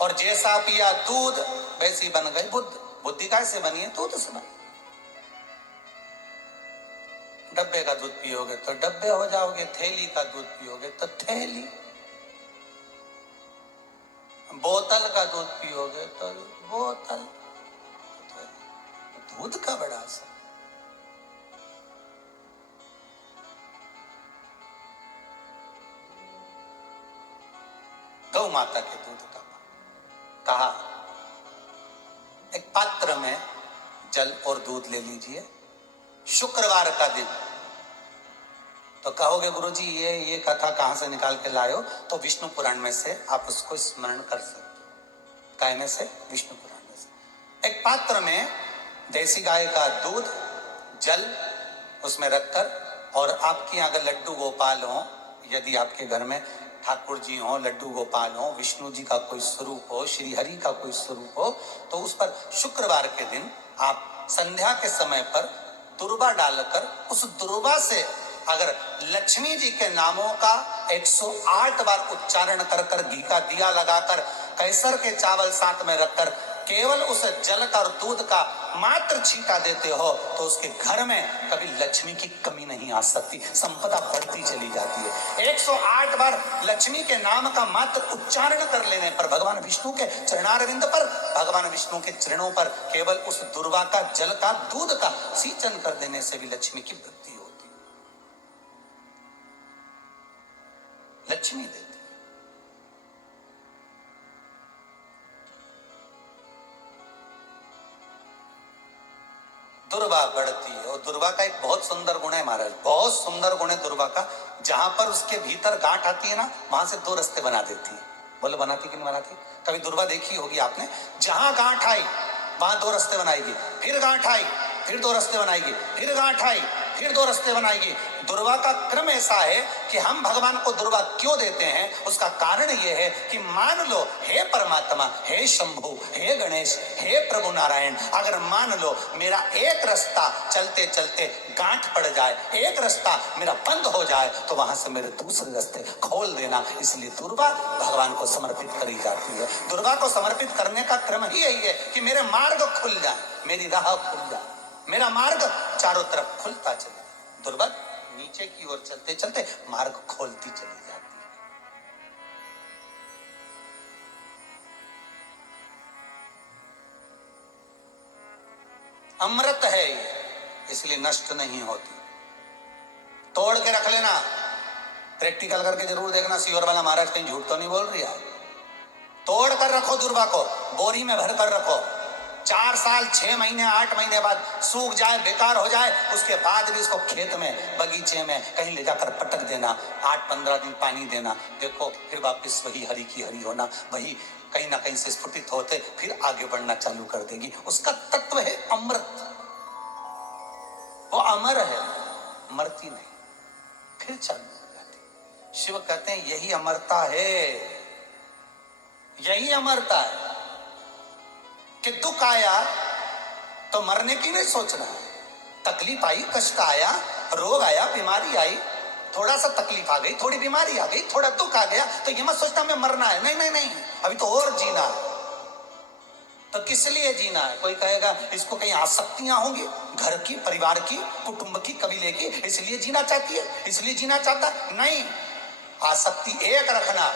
और जैसा पिया दूध वैसी बन गई बुद्धि। बुद्धि कैसे बनी है? दूध से बनी। डब्बे का दूध पियोगे तो डब्बे हो जाओगे, थैली का दूध पियोगे तो थैली, बोतल का दूध पियोगे तो बोतल। दूध का बड़ा असर। गौ माता के दूध का कहा, एक पात्र में जल और दूध ले लीजिए, शुक्रवार का दिन। तो कहोगे गुरुजी ये कथा कहां से निकाल के लाए हो? तो विष्णु पुराण में से आप उसको स्मरण कर सकते हो। कहने से विष्णु पुराण में से एक पात्र में देसी गाय का दूध, जल उसमें रखकर, और आपके यहाँ अगर लड्डू गोपाल हो, यदि आपके घर में ठाकुर जी हो, लड्डू गोपाल हो, विष्णु जी का कोई स्वरूप हो, श्री हरि का कोई स्वरूप हो, तो उस पर शुक्रवार के दिन आप संध्या के समय पर दुर्वा डालकर, उस दुर्वा से अगर लक्ष्मी जी के नामों का 108 बार उच्चारण कर कर, घी का दिया लगाकर, कैसर के चावल साथ में रखकर, केवल उस जल का और दूध का मात्र छींटा देते हो, तो उसके घर में कभी लक्ष्मी की कमी नहीं आ सकती, संपदा बढ़ती चली जाती है। 108 बार लक्ष्मी के नाम का मात्र उच्चारण कर लेने पर, भगवान विष्णु के चरणारविंद पर, भगवान विष्णु के चरणों पर केवल उस दुर्वा का जल का, दूध का सिंचन कर देने से भी लक्ष्मी की वृद्धि होती है, लक्ष्मी देती। दुर्वा बढ़ती है। और दुर्वा का एक बहुत सुंदर गुण है महाराज, बहुत सुंदर गुण है दुर्वा का। जहां पर उसके भीतर गांठ आती है ना, वहां से दो रास्ते बना देती है। बोलो बनाती कि नहीं बनाती? कभी दुर्वा देखी होगी आपने। जहां गांठ आई वहां दो रास्ते बनाएगी, फिर गांठ आई फिर दो रास्ते बनाएगी, फिर गांठ आई फिर दो रास्ते बनाएगी। दुर्वा का क्रम ऐसा है कि हम भगवान को दुर्वा क्यों देते हैं, उसका कारण यह है कि मान लो हे परमात्मा, हे शंभु, हे गणेश, हे प्रभु नारायण, अगर मान लो मेरा एक रास्ता चलते चलते गांठ पड़ जाए, एक रास्ता मेरा बंद हो जाए, तो वहां से मेरे दूसरे रास्ते खोल देना। इसलिए दुर्वा भगवान को समर्पित करी जाती है। दुर्वा को समर्पित करने का क्रम ही यही है कि मेरे मार्ग खुल जाए, मेरी राह खुल जाए, मेरा मार्ग चारों तरफ खुलता चले। दुर्वा नीचे की ओर चलते चलते मार्ग खोलती चली जाती है। अमृत है ये, इसलिए नष्ट नहीं होती। तोड़ के रख लेना, प्रैक्टिकल करके जरूर देखना, सीवर वाला महाराज कहीं झूठ तो नहीं बोल रही है। तोड़ कर रखो दुर्वा को, बोरी में भर कर रखो। 4 साल 6 महीने 8 महीने बाद सूख जाए, बेकार हो जाए, उसके बाद भी इसको खेत में बगीचे में कहीं ले जाकर पटक देना, 8-15 दिन पानी देना। देखो फिर वापस वही हरी की हरी होना, वही कहीं ना कहीं से स्फुटित होते फिर आगे बढ़ना चालू कर देगी। उसका तत्व है अमृत, वो अमर है, मरती नहीं, फिर चालू हो जाती। शिव कहते हैं यही अमरता है, यही अमरता है कि दुख आया तो मरने की नहीं सोचना। तकलीफ आई, कष्ट आया, रोग आया, बीमारी आई, थोड़ा सा तकलीफ आ गई, थोड़ी बीमारी आ गई, थोड़ा दुख आ गया, तो ये मत सोचता मैं मरना है। नहीं नहीं नहीं, अभी तो और जीना है। तो किस लिए जीना है? कोई कहेगा इसको कहीं आसक्तियां होंगी, घर की, परिवार की, कुटुंब की, कबीले की, इसलिए जीना चाहती है, इसलिए जीना चाहता। नहीं, आसक्ति एक रखना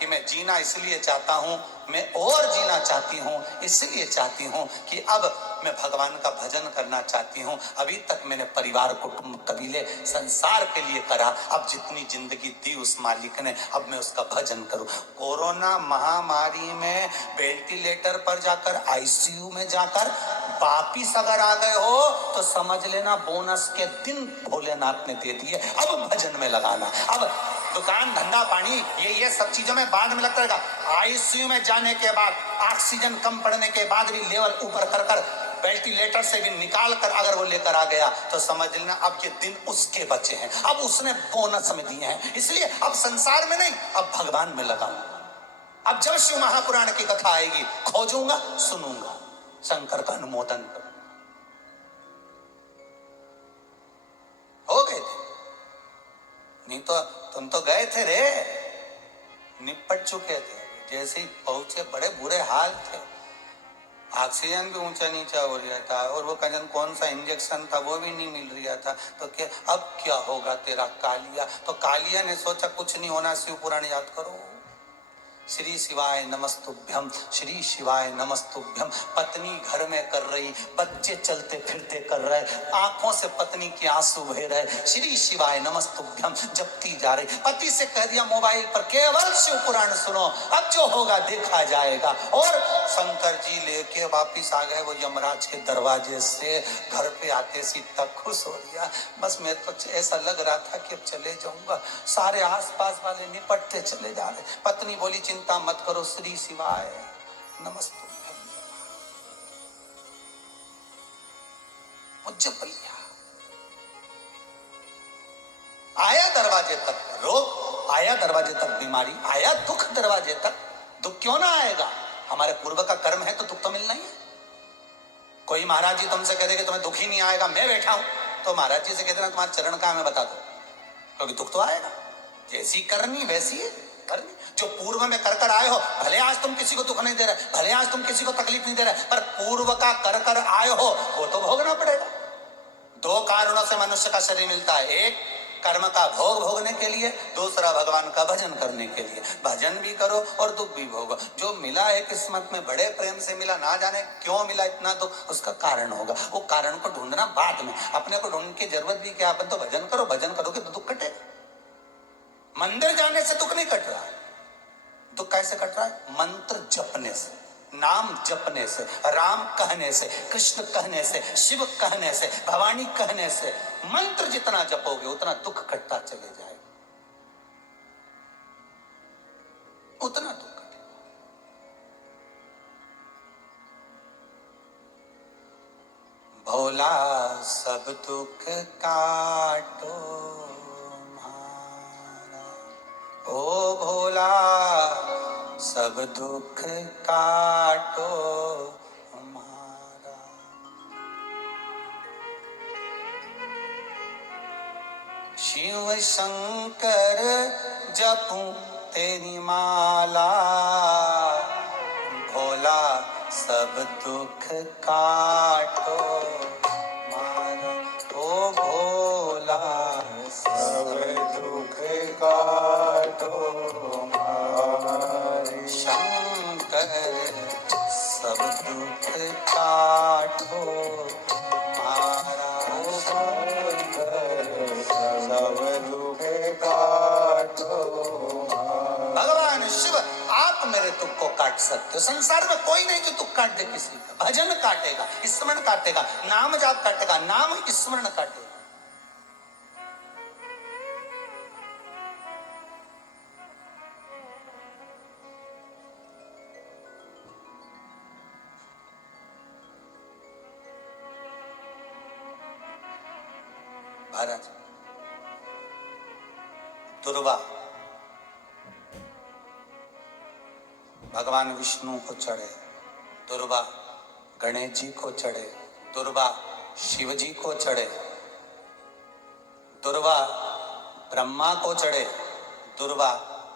कि मैं जीना इसलिए चाहता हूं, मैं और जीना चाहती हूं, इसलिए चाहती हूं कि अब मैं भगवान का भजन करना चाहती हूं। अभी तक मैंने परिवार, कुटुंब, कबीले, संसार के लिए करा, अब जितनी जिंदगी दी उस मालिक ने, अब मैं उसका भजन करूं। कोरोना महामारी में वेंटिलेटर पर जाकर, आईसीयू में जाकर वापिस अगर आ गए हो तो समझ लेना बोनस के दिन भोलेनाथ ने दे दिए। अब भजन में लगाना, अब दुकान धंधा पानी ये सब चीजों में बाद में लगता रहेगा। आईसीयू में जाने के बाद, ऑक्सीजन कम पड़ने के बाद भी लेवल ऊपर कर कर, वेंटिलेटर से भी निकाल कर अगर वो लेकर आ गया तो समझ लेना अब ये दिन उसके बचे हैं, अब उसने बोनस में दिए हैं। इसलिए अब संसार में नहीं, अब भगवान में लगाऊंगा। अब जब शिव महापुराण की कथा आएगी खोजूंगा, सुनूंगा, शंकर का अनुमोदन करूंगा। हो गए थे, नहीं तो तुम तो गए थे रे, निपट चुके थे। जैसे ही पहुंचे बड़े बुरे हाल थे, ऑक्सीजन भी ऊंचा नीचा हो रहा था, और वो कजन कौन सा इंजेक्शन था वो भी नहीं मिल रहा था। तो क्या अब क्या होगा तेरा कालिया? तो कालिया ने सोचा कुछ नहीं होना, शिव पुराण याद करो। श्री शिवाय नमस्तुभ्यम, श्री शिवाय नमस्तुभ्यम। पत्नी घर में कर रही, बच्चे चलते फिरते कर रहे, आंखों से पत्नी के आंसू बह रहे, श्री शिवाय नमस्तुभ्यम जपती जा रही। पति से कह दिया मोबाइल पर केवल शिव पुराण सुनो, अब जो होगा देखा जाएगा। और शंकर जी लेके वापिस आ गए वो यमराज के दरवाजे से। घर पे आते सी तक खुश हो गया, बस मैं तो ऐसा लग रहा था कि अब चले जाऊंगा। सारे आसपास वाले निपटते चले जा रहे। पत्नी बोली चिंता मत करो, श्री शिवाय नमस्तुभ्यम। जप लिया, आया दरवाजे तक रोग, आया दरवाजे तक बीमारी, आया दुख दरवाजे तक। दुख क्यों ना आएगा? हमारे पूर्व का कर्म है तो दुख तो मिलना ही है। कोई महाराज जी तुमसे कह दे कि तुम्हें दुख ही नहीं आएगा, मैं बैठा हूं, तो महाराज जी से कहते ना तुम्हारा चरण कहां है बता दो, क्योंकि दुख तो आएगा। जैसी करनी वैसी है करनी। जो पूर्व में कर कर आए हो, भले आज तुम किसी को दुख नहीं दे रहे, भले आज तुम किसी को तकलीफ नहीं दे रहे, पर पूर्व का कर कर आए हो वो तो भोगना पड़ेगा। 2 कारणों से मनुष्य का शरीर मिलता है, एक कर्म का भोग भोगने के लिए, दूसरा भगवान का भजन करने के लिए। भजन भी करो और दुख भी भोगो। जो मिला है किस्मत में बड़े प्रेम से मिला, ना जाने क्यों मिला इतना दुख, उसका कारण होगा। वो कारण को ढूंढना बाद में, अपने को ढूंढने की जरूरत भी क्या। अपन तो भजन करो, भजन करोगे तो दुख कटेगा। मंदिर जाने से दुख नहीं कट रहा, दुख कैसे कट रहा है? मंत्र जपने से। नाम जपने से, राम कहने से, कृष्ण कहने से, शिव कहने से, भवानी कहने से, मंत्र जितना जपोगे उतना दुख कटता चले जाए, उतना दुख कटे। भोला सब दुख काटो मारा, ओ भोला सब दुख काटो हमारा। शिव शंकर जपूं तेरी माला, भोला सब दुख काटो मारा, ओ भोला सब दुख काटो हमारे। शंकर सब दुख काटो मारा, शंकर सब दुख काटो हमारे। भगवान शिव आप मेरे दुख को काट सकते हो। संसार में कोई नहीं जो दुख काट दे किसी का। भजन काटेगा, स्मरण काटेगा, नाम जाप काटेगा, नाम स्मरण काटेगा। महाराज दुर्वा भगवान विष्णु को चढ़े, दुर्वा गणेश जी को चढ़े, दुर्वा शिव जी को चढ़े, दुर्वा ब्रह्मा को चढ़े, दुर्वा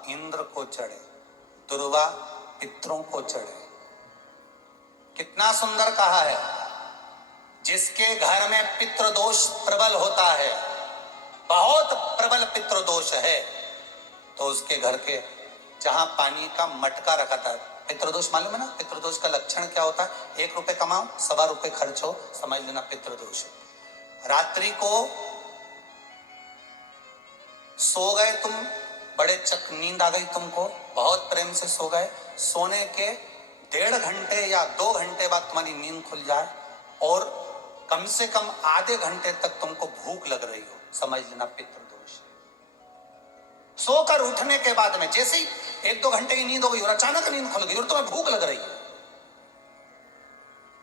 इंद्र को चढ़े, दुर्वा पितरों को चढ़े। कितना सुंदर कहा है, जिसके घर में पितृदोष प्रबल होता है, बहुत प्रबल पितृदोष है, तो उसके घर के जहां पानी का मटका रखा था, पितृदोष मालूम है ना? पितृदोष का लक्षण क्या होता है? 1 रुपए कमाओ, 1.25 रुपए खर्च हो, समझ लेना पितृदोष है। रात्रि को सो गए तुम, बड़े चक नींद आ गई तुमको, बहुत प्रेम से सो गए, सोने के 1.5 घंटे या 2 घंटे बाद तुम्हारी नींद खुल जाए और कम से कम आधे घंटे तक तुमको भूख लग रही हो, समझ लेना पितृदोष। सोकर उठने के बाद में जैसे ही 1-2 घंटे की नींद हो गई और अचानक नींद खुल गई और तुम्हें भूख लग रही है,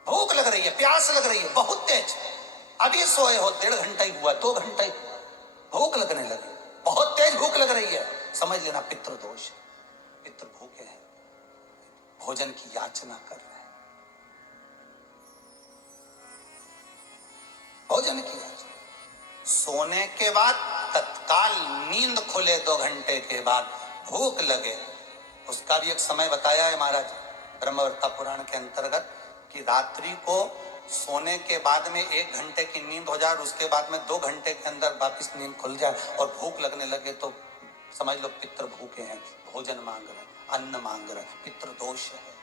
भूख लग रही है, प्यास लग रही है बहुत तेज, अभी सोए हो, 1.5 घंटा ही हुआ, 2 घंटा ही, भूख लगने लगी, बहुत तेज भूख लग रही है, समझ लेना पितृदोष। पितृ भूखे हैं, भोजन की याचना कर रहे हैं, भोजन की याचना। सोने के बाद तत्काल नींद खुले 2 घंटे के बाद भूख लगे, उसका भी एक समय बताया है महाराज ब्रह्मवर्ता पुराण के अंतर्गत कि रात्रि को सोने के बाद में 1 घंटे की नींद हो जाए और उसके बाद में 2 घंटे के अंदर वापिस नींद खुल जाए और भूख लगने लगे तो समझ लो पितृ भूखे हैं, भोजन मांग रहे, अन्न मांग रहे, पितृदोष है।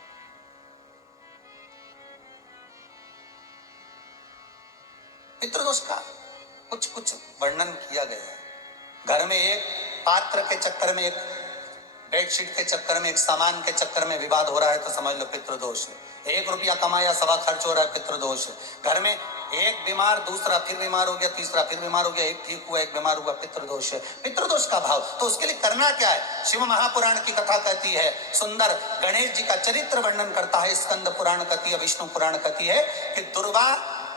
पितृदोष का कुछ कुछ वर्णन किया गया है। घर में एक पात्र के चक्कर में, एक बेडशीट के चक्कर में, एक सामान के चक्कर में विवाद हो रहा है तो समझ लो पितृदोष है। 1 रुपया कमाया, 1.25 खर्च हो रहा है, पितृदोष है। घर में एक बीमार, दूसरा फिर बीमार हो गया, तीसरा फिर बीमार हो गया, एक ठीक हुआ, एक बीमार हुआ, पितृदोष है। पितृदोष का भाव, तो उसके लिए करना क्या है? शिव महापुराण की कथा कहती है, सुंदर गणेश जी का चरित्र वर्णन करता है, स्कंद पुराण कहती है, विष्णु पुराण कहती है कि दुर्वा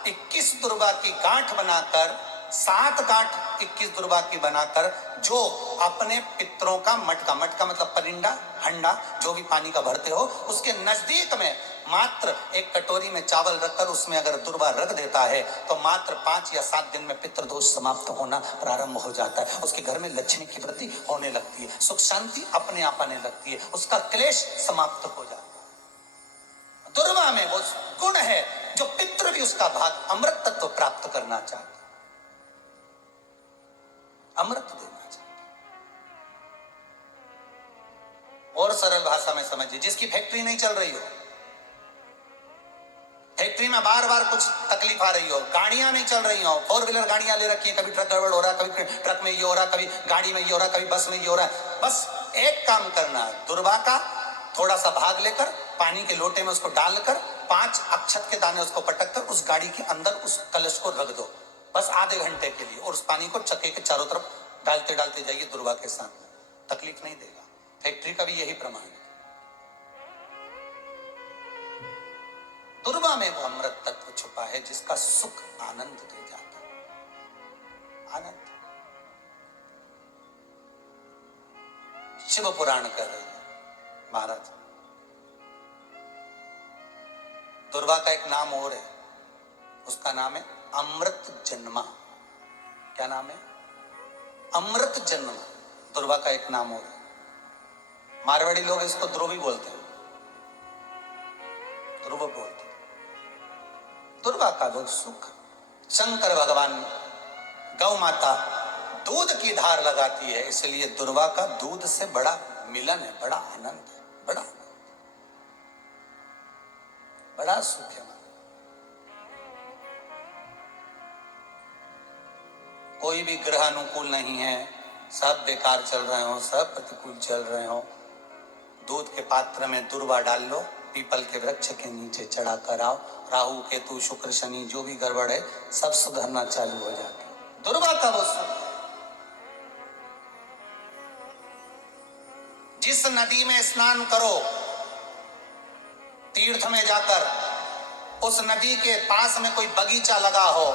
21 दुर्वा की गांठ बनाकर, 7 गांठ 21 दुर्वा की बनाकर जो अपने पितरों का मटका, मटका मतलब परिंडा, हंडा, जो भी पानी का भरते हो, उसके नजदीक में मात्र एक कटोरी में चावल रखकर उसमें अगर दुर्वा रख देता है तो मात्र 5 या 7 दिन में पितृदोष समाप्त होना प्रारंभ हो जाता है। उसके घर में लक्ष्मी की वृद्धि होने लगती है, सुख शांति अपने आप आने लगती है, उसका क्लेश समाप्त हो जाता है। दुर्वा में वो गुण है जो पितृ भी उसका भाग अमृत तत्व प्राप्त करना चाहते, अमृत देना चाहते। और सरल भाषा में समझिए, जिसकी फैक्ट्री नहीं चल रही हो, फैक्ट्री में बार बार कुछ तकलीफ आ रही हो, गाड़ियां नहीं चल रही हो, 4 व्हीलर गाड़ियां ले रखी है, कभी ट्रक गड़बड़ हो रहा है, कभी ट्रक में ये हो रहा है, कभी गाड़ी में ये हो रहा है, कभी बस में ये हो रहा है, बस एक काम करना है, दुर्वा का थोड़ा सा भाग लेकर पानी के लोटे में उसको डालकर 5 अक्षत के दाने उसको पटक कर उस गाड़ी के अंदर उस कलश को रख दो, बस आधे घंटे के लिए, और उस पानी को चक्के के चारों तरफ डालते डालते जाइए दुर्वा के सामने, तकलीफ नहीं देगा। फैक्ट्री का भी यही प्रमाण है। दुर्वा में वो अमृत तत्व छुपा है जिसका सुख आनंद दे जाता है। आनंद। शिव पुराण कर रही है महाराज। दुर्वा का एक नाम और है, उसका नाम है अमृत जन्मा। क्या नाम है? अमृत जन्मा। दुर्वा का एक नाम और है। मारवाड़ी लोग इसको ध्रुवी बोलते हैं, ध्रुव बोलते हैं। दुर्वा का वो सुख। शंकर भगवान गौ माता दूध की धार लगाती है, इसलिए दुर्वा का दूध से बड़ा मिलन है, बड़ा आनंद है, बड़ा बड़ा सुख है। कोई भी ग्रह अनुकूल नहीं है, सब बेकार चल रहे हो, सब प्रतिकूल चल रहे हो, दूध के पात्र में दुर्वा डाल लो, पीपल के वृक्ष के नीचे चढ़ा कर आओ, राहु केतु शुक्र शनि जो भी गड़बड़ है सब सुधरना चालू हो जाता है। दुर्वा का वो सुख। जिस नदी में स्नान करो तीर्थ में जाकर, उस नदी के पास में कोई बगीचा लगा हो,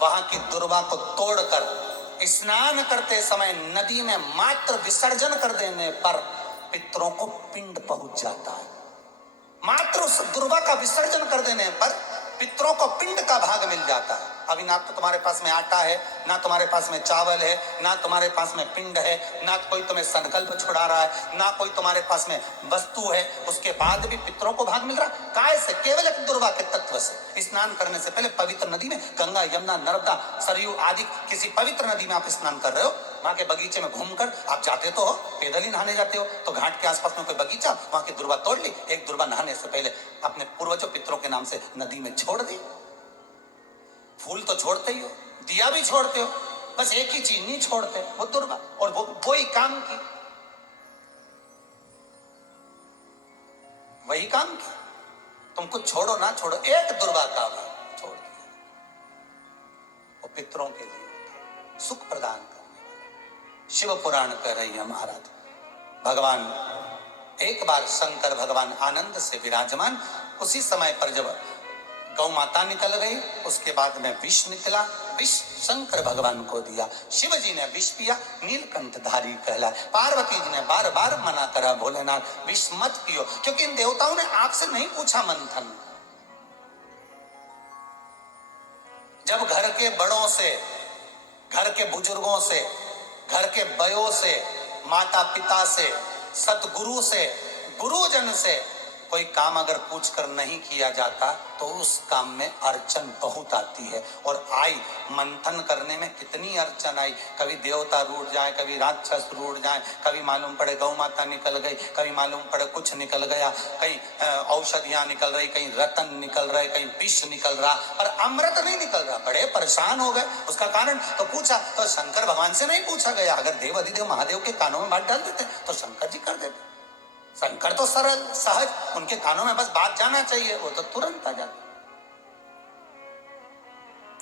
वहां की दुर्वा को तोड़कर स्नान करते समय नदी में मात्र विसर्जन कर देने पर पितरों को पिंड पहुंच जाता है। मात्र उस दुर्वा का विसर्जन कर देने पर पितरों को पिंड का भाग मिल जाता है। अभी ना तो तुम्हारे पास में आटा है, ना तुम्हारे पास में चावल है, ना तुम्हारे पास में पिंड है, ना कोई तुम्हें संकल्प छुड़ा रहा है, ना कोई तुम्हारे पास में वस्तु है, उसके बाद भी पितरों को भाग मिल रहा। काय से? केवल एक दुर्वा के तत्व से। स्नान करने से पहले पवित्र नदी में, गंगा यमुना नर्मदा सरयू आदि किसी पवित्र नदी में आप स्नान कर रहे हो, वहां के बगीचे में घूमकर आप जाते तो हो, पैदल ही नहाने जाते हो, तो घाट के आसपास में कोई बगीचा, वहां की दुर्वा तोड़ ली, एक दुर्वा नहाने से पहले अपने पूर्वजों पितरों के नाम से नदी में छोड़ दी। फूल तो छोड़ते ही हो, दिया भी छोड़ते हो, बस एक ही चीज नहीं छोड़ते, वो दुर्वा। और वो ही काम की, वही काम की। तुम कुछ छोड़ो ना छोड़ो, एक दुर्वा का भाग छोड़ दिया, वो पितरों के लिए होता, सुख प्रदान करने वाला। शिव पुराण कह रही है महाराज। भगवान एक बार शंकर भगवान आनंद से विराजमान, उसी समय पर जब गौ माता निकल गई, उसके बाद में विष निकला, विष शंकर भगवान को दिया। शिव जी ने विष पिया, नीलकंठधारी कहलाए। पार्वती जी ने बार बार मना करा, भोलेनाथ विष मत पियो, क्योंकि इन देवताओं ने आपसे नहीं पूछा मंथन। जब घर के बड़ों से, घर के बुजुर्गों से, घर के बयों से, माता पिता से, सतगुरु से, गुरुजन से कोई काम अगर पूछकर नहीं किया जाता तो उस काम में अड़चन बहुत आती है। और आई मंथन करने में कितनी अड़चन आई, कभी देवता रूठ जाए, कभी राक्षस रूठ जाए, कभी मालूम पड़े गौ माता निकल गई, कभी मालूम पड़े कुछ निकल गया, कहीं औषधियां निकल रही, कहीं रतन निकल रहे, कहीं विष निकल रहा, और अमृत नहीं निकल रहा। बड़े परेशान हो गए। उसका कारण तो पूछा तो शंकर भगवान से नहीं पूछा गया। अगर देव अधिदेव महादेव के कानों में बात डाल देते तो शंकर जी कर देते। शंकर तो सरल सहज, उनके कानों में बस बात जाना चाहिए, वो तो तुरंत आ जाता,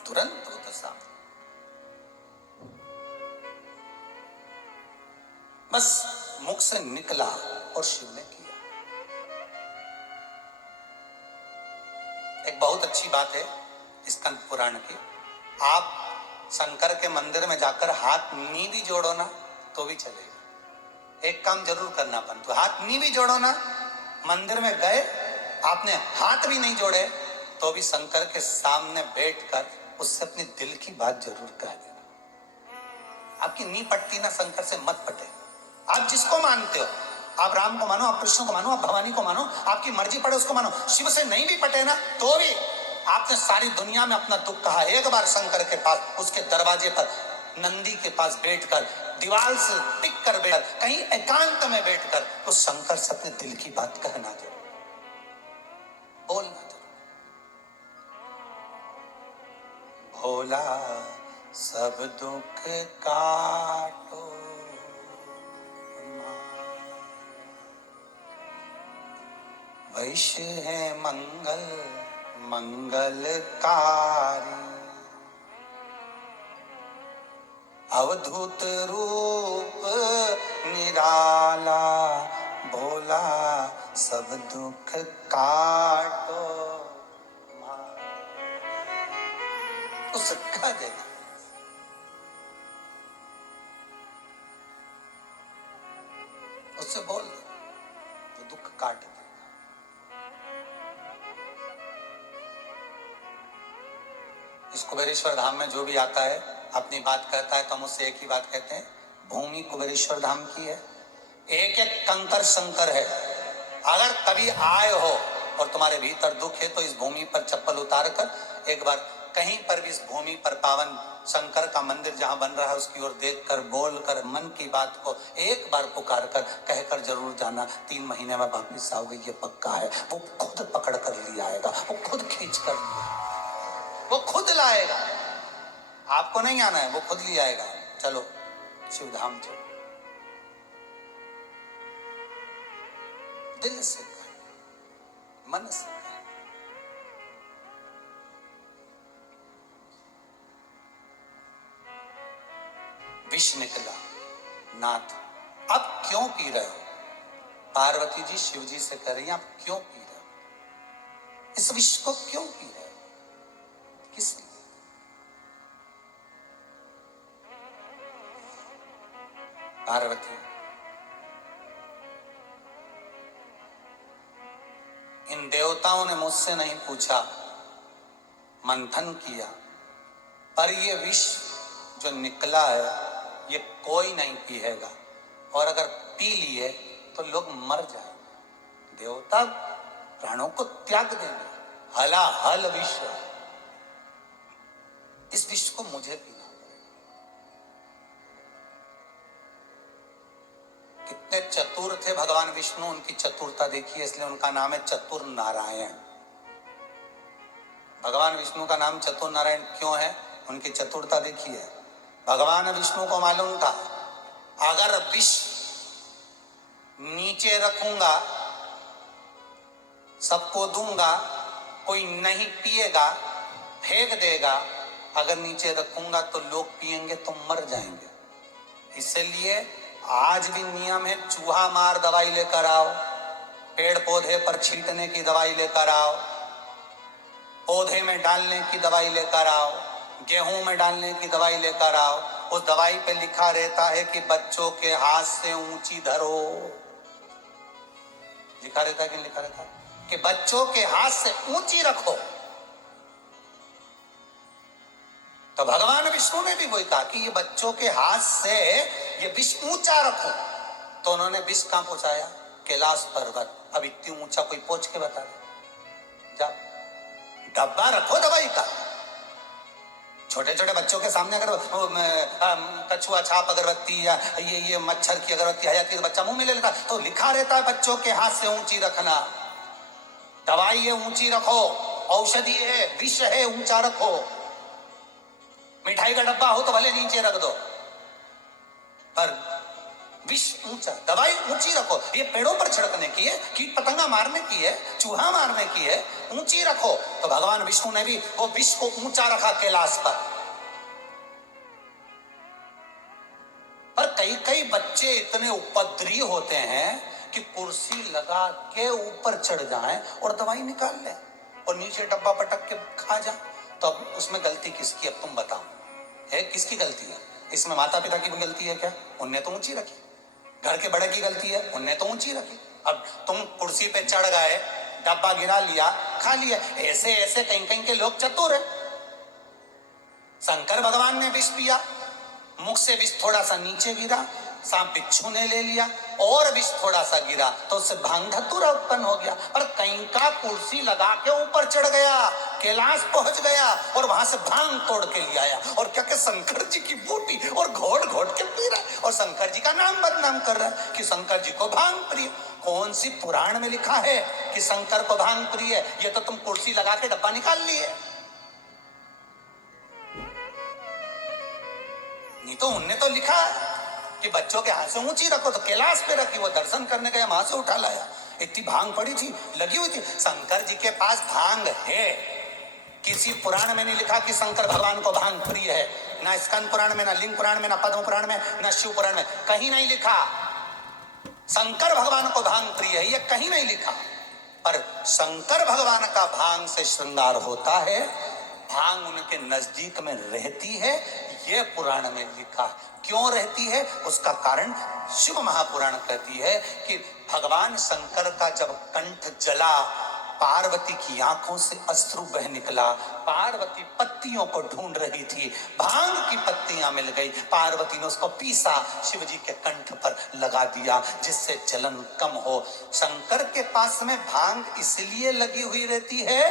तुरंत वो तो साफ, बस मुख से निकला और शिव ने किया। एक बहुत अच्छी बात है स्कंद पुराण की, आप शंकर के मंदिर में जाकर हाथ नी भी जोड़ो ना तो भी चलेगा। एक काम जरूर करना, परंतु हाथ नी भी जोड़ो ना, मंदिर में गए आपने हाथ भी नहीं जोड़े तो भी शंकर के सामने बैठकर उससे अपनी दिल की बात जरूर कह देना। आपकी नी पटती ना शंकर से मत पटे। आप जिसको मानते हो, आप राम को मानो, आप कृष्ण को मानो, आप भवानी को मानो, आपकी मर्जी पड़े उसको मानो। शिव से नहीं भी पटे ना तो भी आपने सारी दुनिया में अपना दुख कहा, एक बार शंकर के पास, उसके दरवाजे पर नंदी के पास बैठकर, दीवार से टिक कर बैठ, कहीं एकांत में बैठकर उस शंकर से अपने दिल की बात कहना जरूर, बोलना जरूर। भोला सब दुख काटो, ऐसे है मंगल मंगलकारी, अवधूत रूप निराला, भोला सब दुख काटो उसका देना। उससे बोल वो दुख काट देगा। इस कुबेरेश्वर धाम में जो भी आता है अपनी बात कहता है तो हम उससे एक ही बात कहते हैं, भूमि कुबेरेश्वर धाम की है, एक एक कंकर शंकर है। अगर कभी आए हो और तुम्हारे भीतर दुख है तो इस भूमि पर चप्पल उतार कर एक बार कहीं पर भी इस भूमि पर पावन शंकर का मंदिर जहां बन रहा है उसकी ओर देखकर बोलकर मन की बात को एक बार पुकार कर कहकर जरूर जाना, 3 महीने में वापिस आओगे ये पक्का है। वो खुद पकड़ कर ले आएगा, वो खुद खींच कर ले आएगा, वो खुद लाएगा, आपको नहीं आना है, वो खुद ले आएगा। चलो शिवधाम चलो, दिल से मन से विष निकला नाथ अब क्यों पी रहे हो? पार्वती जी शिव जी से कह रही हैं आप क्यों पी रहे हो? इस विष को क्यों पी रहे हो? किस लिए? पार्वती इन देवताओं ने मुझसे नहीं पूछा, मंथन किया, पर ये विष जो निकला है ये कोई नहीं पिएगा, और अगर पी लिए तो लोग मर जाएंगे, देवता प्राणों को त्याग देंगे। हलाहल विष, इस विष को मुझे पीना पड़ेगा। कितने चतुर थे भगवान विष्णु, उनकी चतुरता देखिए, इसलिए उनका नाम है चतुर नारायण। भगवान विष्णु का नाम चतुर नारायण क्यों है? उनकी चतुरता देखिए। भगवान विष्णु को मालूम था अगर विष नीचे रखूंगा सबको दूंगा, कोई नहीं पिएगा फेंक देगा, अगर नीचे रखूंगा तो लोग पिएंगे तो मर जाएंगे। इसलिए आज भी नियम है, चूहा मार दवाई लेकर आओ, पेड़ पौधे पर छींटने की दवाई लेकर आओ, पौधे में डालने की दवाई लेकर आओ, गेहूं में डालने की दवाई लेकर आओ। उस दवाई पे लिखा रहता है कि बच्चों के हाथ से ऊंची धरो, लिखा रहता है कि लिखा रहता है कि बच्चों के हाथ से ऊंची रखो। तो भगवान विष्णु ने भी वही कहा कि ये बच्चों के हाथ से ये विष ऊंचा रखो। तो उन्होंने विष कहां पहुंचाया? कैलाश पर्वत। अब इतनी ऊंचा कोई पहुंच के बता दे, जा डब्बा रखो दवाई का। छोटे छोटे बच्चों के सामने अगर कछुआ छाप अगरबत्ती या ये मच्छर की अगरबत्ती आ जाती है तो बच्चा मुंह में ले लेता, तो लिखा रहता है बच्चों के हाथ से ऊंची रखना, दवाई है ऊंची रखो, औषधि है, विष है ऊंचा रखो। मिठाई का डब्बा हो तो भले नीचे रख दो, पर विष ऊंचा, दवाई ऊंची रखो। ये पेड़ों पर छिड़कने की है, कीट पतंगा मारने की है, चूहा मारने की है, ऊंची रखो। तो भगवान विष्णु ने भी वो विष को ऊंचा रखा कैलाश पर कई कई बच्चे इतने उपद्रवी होते हैं कि कुर्सी लगा के ऊपर चढ़ जाएं और दवाई निकाल लें और नीचे डब्बा पटक के खा जाए। तो अब उसमें गलती किसकी? अब तुम बताओ, है किसकी गलती है? इसमें माता पिता की भी गलती है क्या? उनने तो ऊंची रखी। घर के बड़े की गलती है, उनने तो ऊंची रखी। अब तुम कुर्सी पे चढ़ गए, डब्बा गिरा लिया, खा लिया। ऐसे ऐसे कहीं कहीं के लोग चतुर है। शंकर भगवान ने विष पिया, मुख से विष थोड़ा सा नीचे गिरा, सांप बिच्छू ने ले लिया और विष थोड़ा सा गिरा तो उससे भांग धतूरा उत्पन्न हो गया। और कहीं का कुर्सी लगा के ऊपर चढ़ गया, कैलाश पहुंच गया और वहां से भांग तोड़ के ले आया और क्या के शंकर जी की बूटी और घोट घोट के पी रहा है और शंकर जी का नाम बदनाम कर रहा है कि शंकर जी को भांग प्रिय। कौन सी पुराण में लिखा है कि शंकर को भांग प्रिय? ये तो तुम कुर्सी लगा के डब्बा निकाल लिए। नहीं तो उनने तो लिखा कि बच्चों के हाथ से ऊंची रखो, तो कैलाश पे रखी, वो दर्शन करने गया, वहां से उठा लाया। इतनी भांग पड़ी थी, लगी हुई थी। शंकर जी के पास भांग है। किसी पुराण में नहीं लिखा कि शंकर भगवान को भांग प्रिय है, ना स्कंद पुराण में, ना लिंग पुराण में, ना पद्म पुराण में, ना शिव पुराण में, कहीं नहीं लिखा शंकर भगवान को भांग प्रिय है, ये कहीं नहीं लिखा। पर शंकर भगवान का भांग से श्रृंगार होता है, भांग उनके नजदीक में रहती है, ये पुराण में लिखा। क्यों रहती है उसका कारण शिव महापुराण कहती है कि भगवान शंकर का जब कंठ जला, पार्वती की आंखों से अश्रु बह निकला, पार्वती पत्तियों को ढूंढ रही थी, भांग की पत्तियां मिल गई, पार्वती ने उसको पीसा, शिव जी के कंठ पर लगा दिया जिससे जलन कम हो। शंकर के पास में भांग इसलिए लगी हुई रहती है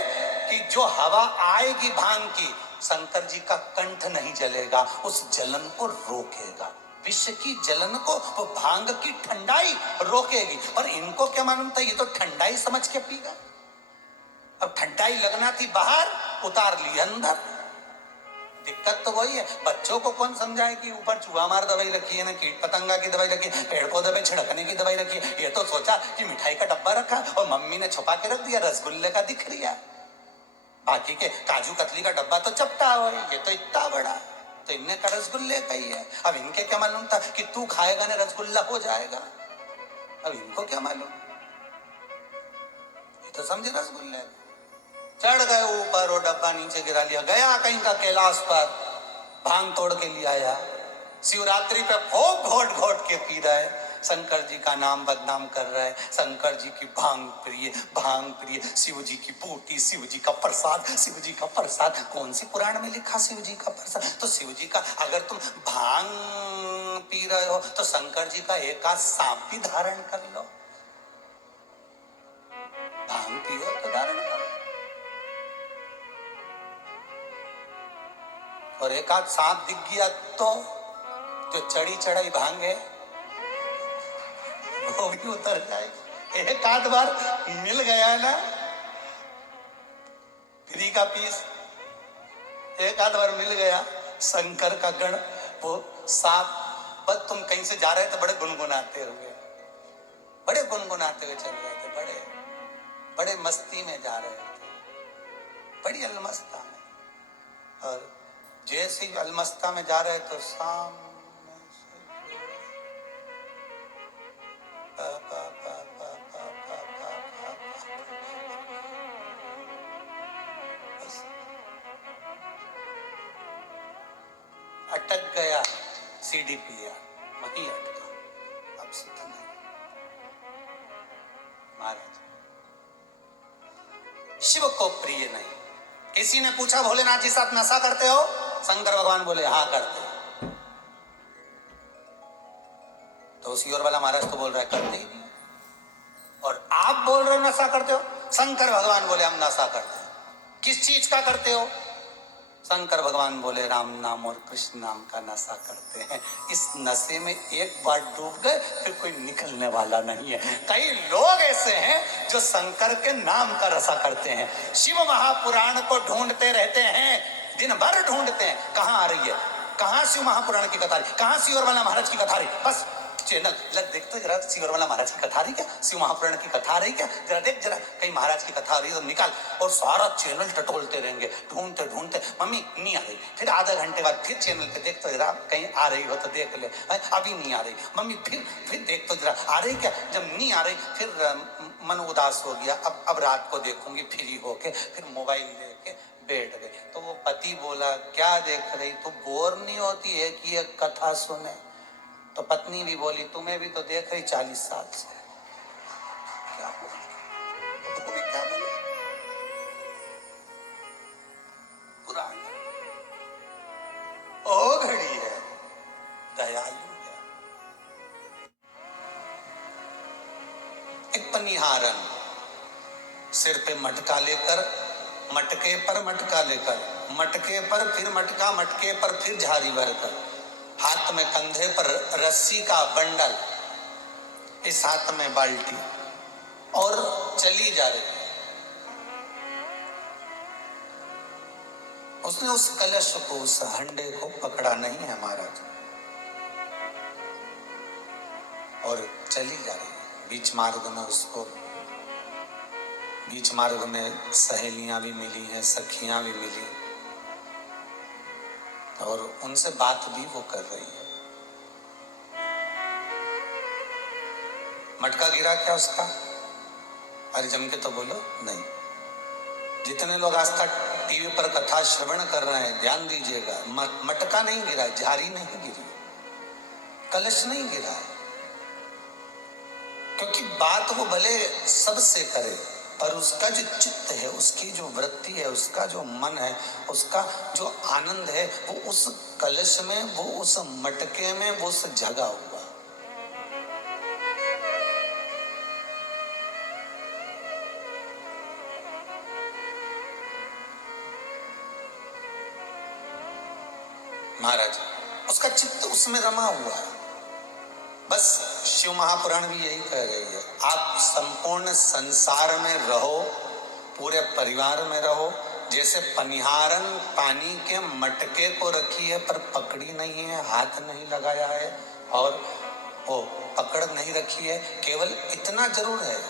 कि जो हवा आएगी भांग की, शंकर जी का कंठ नहीं जलेगा, उस जलन को रोकेगा। विष की जलन को वो भांग की ठंडाई रोकेगी। और इनको क्या मालूम था, ये तो ठंडाई समझ के पीगा। अब ठंडाई लगना थी बाहर, उतार ली अंदर। दिक्कत तो वही है। बच्चों को कौन समझाए कि ऊपर चूहा मार दवाई रखी है, ना कीट पतंगा की दवाई रखी है, पेड़ पौधे पे छिड़कने की दवाई रखी है। ये तो सोचा कि मिठाई का डब्बा रखा और मम्मी ने छुपा के रख दिया, रसगुल्ले का दिख रहा, बाकी के काजू कतली का डब्बा तो चपटा हो, ये तो इतना बड़ा, तो इनने का रसगुल्ले का ही है। अब इनके क्या मालूम था कि तू खाएगा ना रसगुल्ला हो जाएगा। अब इनको क्या मालूम, ये तो समझे रसगुल्ले। चढ़ गए ऊपर और डब्बा नीचे गिरा लिया, गया कहीं का कैलाश पर, भांग तोड़ के लिया आया। शिवरात्रि पे खूब घोट घोट के पी रहा है, शंकर जी का नाम बदनाम कर रहा है। शंकर जी की भांग प्रिय, भांग प्रिय, शिव जी की बूटी, शिव जी का प्रसाद, शिव जी का प्रसाद। कौन सी पुराण में लिखा शिव जी का प्रसाद? तो शिव जी का, अगर तुम भांग पी रहे हो तो शंकर जी का एक आध सांप भी धारण कर लो। भांग पियो तो धारण करो, और एक आध सांप दिख गया तो जो चढ़ी चढ़ाई भांग है वो भी उतर जाएगी। एक आध बार मिल गया ना फ्री का पीस, एक आध बार मिल गया शंकर का गण, वो सांप, बस तुम कहीं से जा रहे थे, बड़े गुनगुनाते हुए, बड़े गुनगुनाते हुए चल रहे थे, बड़े बड़े मस्ती में जा रहे थे, बड़ी अलमस्ता में। और जैसे ही अलमस्ता में जा रहे तो सामने अटक गया सीडी प्लेयर, वहीं अटका, अब सीधा नहीं। महाराज शिव को प्रिय नहीं। किसी ने पूछा भोलेनाथ जी साथ नशा करते हो? शंकर भगवान बोले हाँ करते। तो उसी और वाला महाराज तो बोल रहा है करते ही नहीं, और आप बोल रहे हो नशा करते हो? शंकर भगवान बोले हम नशा करते हैं। किस चीज का करते हो? शंकर भगवान बोले राम नाम और कृष्ण नाम का नशा करते हैं। इस नशे में एक बार डूब गए फिर कोई निकलने वाला नहीं है। कई लोग ऐसे हैं जो शंकर के नाम का नशा करते हैं, शिव महापुराण को ढूंढते रहते हैं, दिन भर ढूंढते हैं, कहां आ रही है, कहां शिव महापुराण की कथा रही, कहां शिवर वाला महाराज की कथा रही। बस चैनल लग देखते जरा, शिवर वाला महाराज की कथा रही क्या, शिव महापुराण की कथा रही क्या, जरा देख, जरा कहीं महाराज की कथा रही तो निकाल। और सारा चैनल टटोलते रहेंगे, ढूंढते ढूंढते, मम्मी नहीं आ रही, फिर आधा घंटे बाद फिर चैनल पे देखते जरा, कहीं आ रही हो तो देख ले, अभी नहीं आ रही मम्मी, फिर देख तो जरा आ रही क्या, जब नहीं आ रही फिर मन उदास हो गया, अब रात को देखूंगी फ्री होके, फिर मोबाइल लेके बैठ गए। तो वो पति बोला क्या देख रही, तू बोर नहीं होती है कि ये कथा सुने? तो पत्नी भी बोली तुम्हें भी तो देख रही 40 साल से। क्या बोली, तो भी क्या बोली, पुराण ओ घड़ी है, दयालु है। एक पनिहारन सिर पे मटका लेकर, मटके पर मटका लेकर, मटके पर फिर मटका, मटके पर फिर झाड़ी भरकर, हाथ में कंधे पर रस्सी का बंडल, इस हाथ में बाल्टी, और चली जा रही। उसने उस कलश को, उस हंडे को पकड़ा नहीं है महाराज, और चली जा रही। बीच मार्ग में उसको बीच मार्ग में सहेलियां भी मिली हैं, सखियां भी मिली, और उनसे बात भी वो कर रही है। मटका गिरा क्या उसका? अरे जम के तो बोलो नहीं। जितने लोग आज तक टीवी पर कथा श्रवण कर रहे हैं, ध्यान दीजिएगा, मटका नहीं गिरा, झारी नहीं गिरी, कलश नहीं गिरा है। क्योंकि बात वो भले सबसे करे, पर उसका जो चित्त है, उसकी जो वृत्ति है, उसका जो मन है, उसका जो आनंद है, वो उस कलश में, वो उस मटके में, वो उस जगा हुआ। महाराज, उसका चित्त उसमें रमा हुआ है। बस शिव महापुराण भी यही कह रही है, आप संपूर्ण संसार में रहो, पूरे परिवार में रहो, जैसे पनिहारन पानी के मटके को रखी है पर पकड़ी नहीं है, हाथ नहीं लगाया है, और वो पकड़ नहीं रखी है, केवल इतना जरूर है,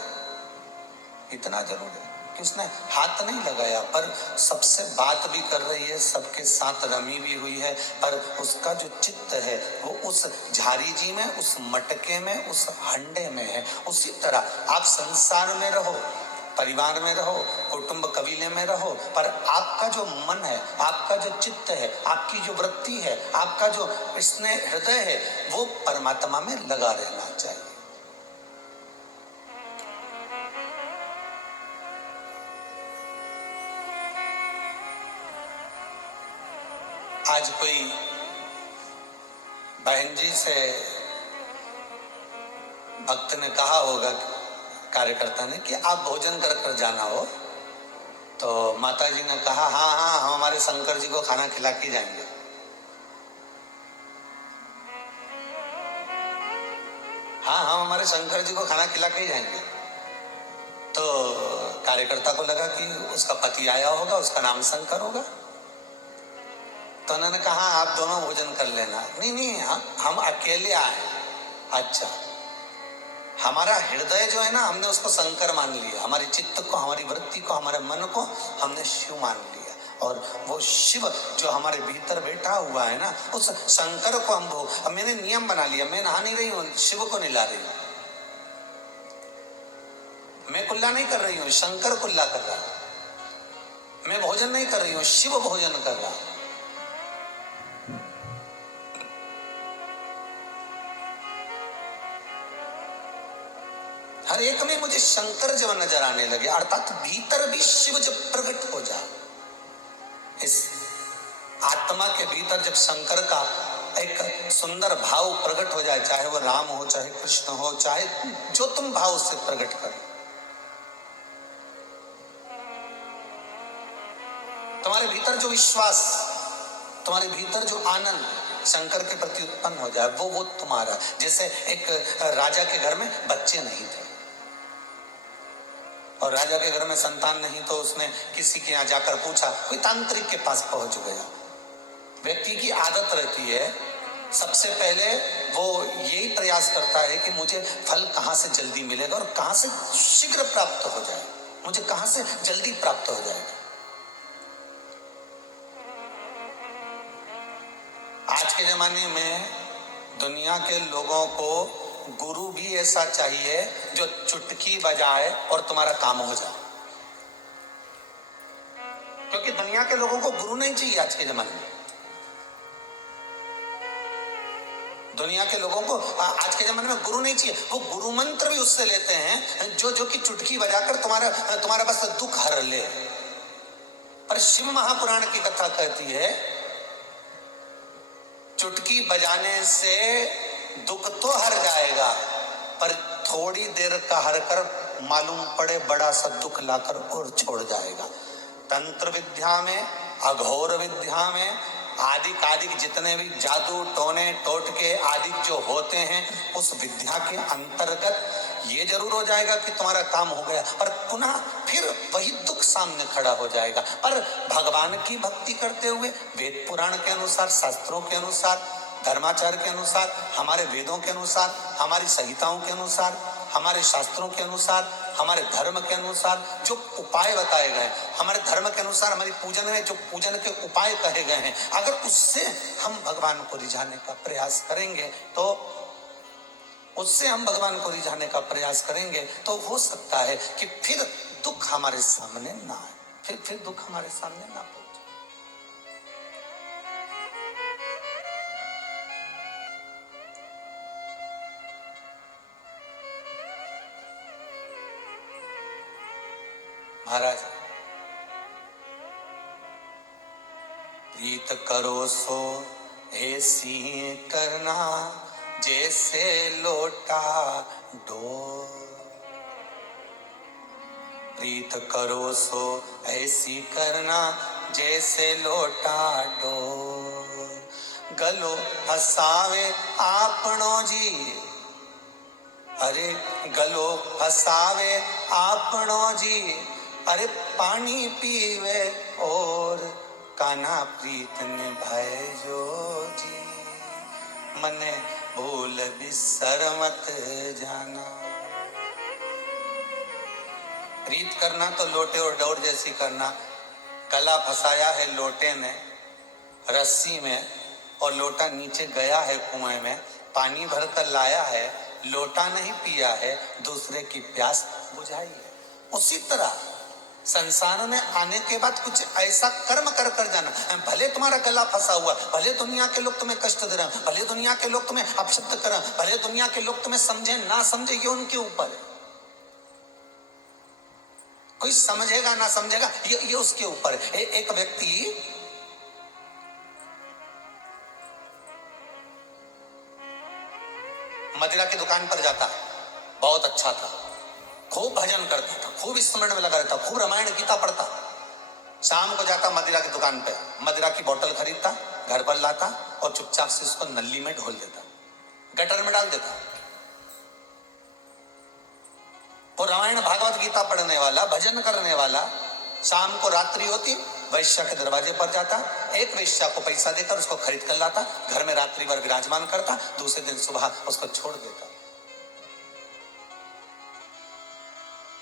इतना जरूर है कि उसने हाथ नहीं लगाया, पर सबसे बात भी कर रही है, सबके साथ रमी भी हुई है, पर उसका जो चित्त है वो उस झारी जी में, उस मटके में, उस हंडे में है। उसी तरह आप संसार में रहो, परिवार में रहो, कुटुंब कबीले में रहो, पर आपका जो मन है, आपका जो चित्त है, आपकी जो वृत्ति है, आपका जो स्नेह हृदय है, वो परमात्मा में लगा रहना चाहिए। आज कोई बहन जी से भक्त ने कहा होगा, कार्यकर्ता ने, कि आप भोजन कर कर जाना हो, तो माता जी ने कहा हाँ हाँ हम हमारे शंकर जी को खाना खिला के जाएंगे। हाँ हम हमारे शंकर जी को खाना खिला के ही जाएंगे। तो कार्यकर्ता को लगा कि उसका पति आया होगा, उसका नाम शंकर होगा, तो उन्होंने कहा आप दोनों भोजन कर लेना। नहीं नहीं, हम अकेले आए। अच्छा, हमारा हृदय जो है ना, हमने उसको शंकर मान लिया, हमारे चित्त को, हमारी वृत्ति को, हमारे मन को हमने शिव मान लिया, और वो शिव जो हमारे भीतर बैठा हुआ है ना, उस शंकर को हम अब मैंने नियम बना लिया, मैं नहा नहीं रही हूँ, शिव को नहला रही हूँ, मैं कुल्ला नहीं कर रही हूँ, शंकर कुल्ला कर रहा है। मैं भोजन नहीं कर रही हूँ, शिव भोजन कर रहा है। हर एक में मुझे शंकर जब नजर आने लगे, अर्थात भीतर भी शिव जब प्रकट हो जाए, इस आत्मा के भीतर जब शंकर का एक सुंदर भाव प्रकट हो जाए, चाहे वो राम हो, चाहे कृष्ण हो, चाहे जो तुम भाव से प्रकट करो, तुम्हारे भीतर जो विश्वास, तुम्हारे भीतर जो आनंद शंकर के प्रति उत्पन्न हो जाए, वो तुम्हारा। जैसे एक राजा के घर में बच्चे नहीं थे, और राजा के घर में संतान नहीं, तो उसने किसी के यहाँ जाकर पूछा, कोई तांत्रिक के पास पहुंच गया। व्यक्ति की आदत रहती है, सबसे पहले वो यही प्रयास करता है कि मुझे फल कहाँ से जल्दी मिलेगा और कहाँ से शीघ्र प्राप्त हो जाए, मुझे कहाँ से जल्दी प्राप्त हो जाएगा। आज के जमाने में दुनिया के लोगों को गुरु भी ऐसा चाहिए जो चुटकी बजाए और तुम्हारा काम हो जाए, क्योंकि दुनिया के लोगों को गुरु नहीं चाहिए। आज के जमाने में दुनिया के लोगों को आज के जमाने में गुरु नहीं चाहिए, वो गुरु मंत्र भी उससे लेते हैं जो कि चुटकी बजाकर तुम्हारा बस दुख हर ले। पर शिव महापुराण की कथा कहती है, चुटकी बजाने से दुख तो हर जाएगा, पर थोड़ी देर का हर कर मालूम पड़े बड़ा सा दुख लाकर और छोड़ जाएगा। तंत्र विद्या में, अघोर विद्या में, आदिक जितने भी जादू टोने टोटके आदि जो होते हैं, उस विद्या के अंतर्गत ये जरूर हो जाएगा कि तुम्हारा काम हो गया, पर पुनः फिर वही दुख सामने खड़ा हो जाएगा। पर भगवान की भक्ति करते हुए, वेद पुराण के अनुसार, शास्त्रों के अनुसार, धर्माचार के अनुसार, हमारे वेदों के अनुसार, हमारी संहिताओं के अनुसार, हमारे शास्त्रों के अनुसार, हमारे धर्म के अनुसार जो उपाय बताए गए, हमारे धर्म के अनुसार हमारी पूजन में जो पूजन के उपाय कहे गए हैं, अगर उससे हम भगवान को रिझाने का प्रयास करेंगे तो उससे हम भगवान को रिझाने का प्रयास करेंगे तो हो सकता है कि फिर दुख हमारे सामने ना आए, फिर दुख हमारे सामने ना पहुंचे। महाराज, प्रीत करो सो ऐसी करना जैसे लोटा डोर, प्रीत करो सो ऐसी करना जैसे लोटा डोर, गलो हसावे आपनो जी, अरे गलो हसावे आपनो जी, अरे पानी पीवे और काना प्रीत निभाए जो जी, मने भूल बिसर मत जाना। प्रीत करना तो लोटे और डोर जैसी करना। गला फंसाया है लोटे ने रस्सी में और लोटा नीचे गया है कुएं में, पानी भरकर लाया है, लोटा नहीं पिया है, दूसरे की प्यास बुझाई है। उसी तरह संसार में आने के बाद कुछ ऐसा कर्म कर कर जाना। भले तुम्हारा गला फंसा हुआ, भले दुनिया के लोग तुम्हें कष्ट दे रहे हैं, भले दुनिया के लोग तुम्हें अपशब्द कर रहे हैं, भले दुनिया के लोग तुम्हें समझे ना समझे, ये उनके ऊपर है। कोई समझेगा ना समझेगा ये उसके ऊपर है। एक व्यक्ति मदिरा की दुकान पर जाता, बहुत अच्छा था, खूब भजन करता था, खूब स्मरण में लगा रहता, खूब रामायण गीता पढ़ता। शाम को जाता मदिरा की दुकान पे, मदिरा की बोतल खरीदता, घर पर लाता और चुपचाप से उसको नली में ढोल देता, गटर में डाल देता। वो रामायण भागवत गीता पढ़ने वाला, भजन करने वाला, शाम को रात्रि होती वैश्या के दरवाजे पर जाता, एक वैश्या को पैसा देकर उसको खरीद कर लाता, घर में रात्रि भर विराजमान करता, दूसरे दिन सुबह उसको छोड़ देता।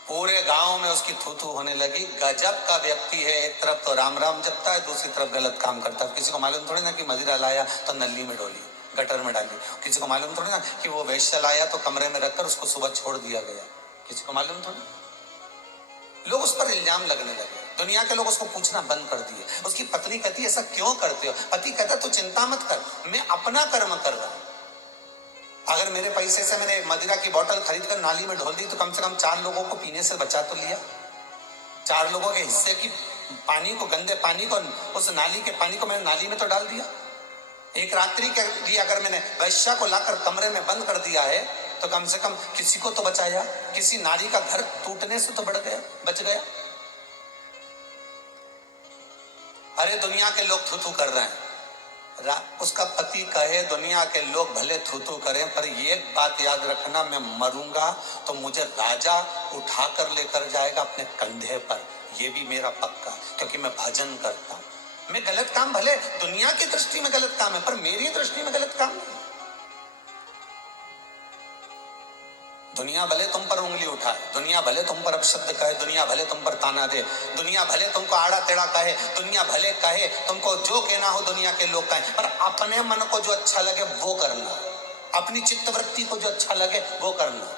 पूरे गांव में उसकी थू-थू होने लगी। गजब का व्यक्ति है, एक तरफ तो राम राम जपता है, दूसरी तरफ गलत काम करता है। किसी को मालूम थोड़ी ना कि मदिरा लाया तो नली में डोली, गटर में डाली। किसी को मालूम थोड़ी ना कि वो वैश्या लाया तो कमरे में रखकर उसको सुबह छोड़ दिया गया। किसी को मालूम थोड़ी। लोग उस पर इल्जाम लगने लगे, दुनिया के लोग उसको पूछना बंद कर दिए। उसकी पत्नी कहती है ऐसा क्यों करते हो? पति कहता तू चिंता मत कर, मैं अपना कर्म कर रहा हूं। अगर मेरे पैसे से मैंने मदिरा की बोतल खरीद कर नाली में ढोल दी तो कम से कम 4 लोगों को पीने से बचा तो लिया। 4 लोगों के हिस्से की पानी को, गंदे पानी को, उस नाली के पानी को मैंने नाली में तो डाल दिया। एक रात्रि के लिए अगर मैंने वैश्या को लाकर कमरे में बंद कर दिया है तो कम से कम किसी को तो बचाया, किसी नारी का घर टूटने से तो बच गया। अरे दुनिया के लोग थू-थू कर रहे हैं, उसका पति कहे दुनिया के लोग भले थू-थू करें, पर ये बात याद रखना, मैं मरूंगा तो मुझे राजा उठाकर लेकर जाएगा अपने कंधे पर, ये भी मेरा पक्का, क्योंकि मैं भजन करता हूं। मैं गलत काम, भले दुनिया की दृष्टि में गलत काम है, पर मेरी दृष्टि में गलत काम नहीं। दुनिया भले तुम पर उंगली उठाए, दुनिया भले तुम पर अपशब्द कहे, दुनिया भले तुम पर ताना दे, दुनिया भले तुमको आड़ा टेढ़ा कहे, दुनिया भले कहे तुमको जो कहना हो दुनिया के लोग कहें, पर अपने मन को जो अच्छा लगे वो करना, अपनी चित्तवृत्ति को जो अच्छा लगे वो करना।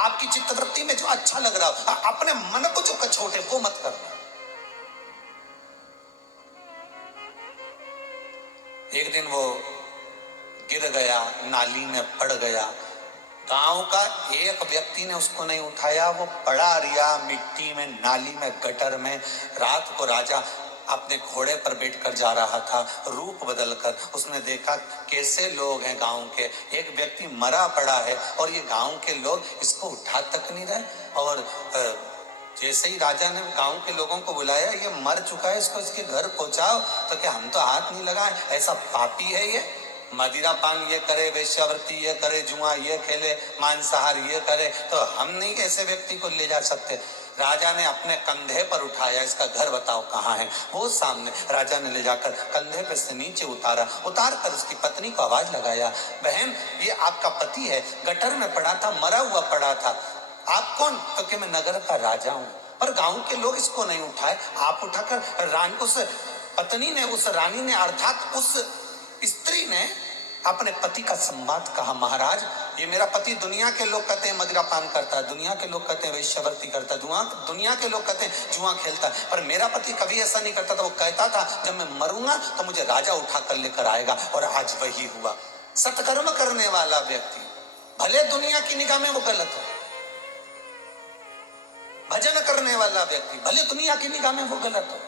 आपकी चित्तवृत्ति में जो अच्छा लग रहा हो, अपने मन को जो कछोटे वो मत करना। एक दिन वो गिर गया, नाली में पड़ गया। गांव का एक व्यक्ति ने उसको नहीं उठाया, वो पड़ा रिया मिट्टी में, नाली में, गटर में। रात को राजा अपने घोड़े पर बैठकर जा रहा था, रूप बदलकर उसने देखा कैसे लोग हैं गांव के, एक व्यक्ति मरा पड़ा है और ये गांव के लोग इसको उठा तक नहीं रहे। और जैसे ही राजा ने गांव के लोगों को बुलाया, ये मर चुका है, इसको इसके घर पहुंचाओ, तो क्या हम तो हाथ नहीं लगाए, ऐसा पापी है ये, मदिरा पान ये करे, वेश्यावृत्ति ये करे, जुआ ये खेले, मांसाहार ये करे, तो हम नहीं ऐसे व्यक्ति को ले जा सकते। राजा ने अपने कंधे पर उठाया, इसका घर बताओ कहाँ है, वो सामने राजा ने ले जाकर कंधे पे से नीचे उतारा, उतार कर उसकी पत्नी को आवाज लगाया, बहन ये आपका पति है, गटर में पड़ा था, मरा हुआ पड़ा था, आप कौन? तो कि मैं नगर का राजा हूं, पर गांव के लोग इसको नहीं उठाए, आप उठाकर रानी, उस पत्नी ने, उस रानी ने, अर्थात उस स्त्री ने अपने पति का संवाद कहा, महाराज ये मेरा पति, दुनिया के लोग कहते हैं मदिरा पान करता है, दुनिया के लोग कहते हैं वेश्यावृत्ति करता है, दुनिया के लोग कहते हैं जुआ खेलता है, पर मेरा पति कभी ऐसा नहीं करता था। वो कहता था जब मैं मरूंगा तो मुझे राजा उठा कर लेकर आएगा, और आज वही हुआ। सत्कर्म करने वाला व्यक्ति, भले दुनिया की निगाह में वो गलत हो, भजन करने वाला व्यक्ति, भले दुनिया की निगाह में वो गलत हो,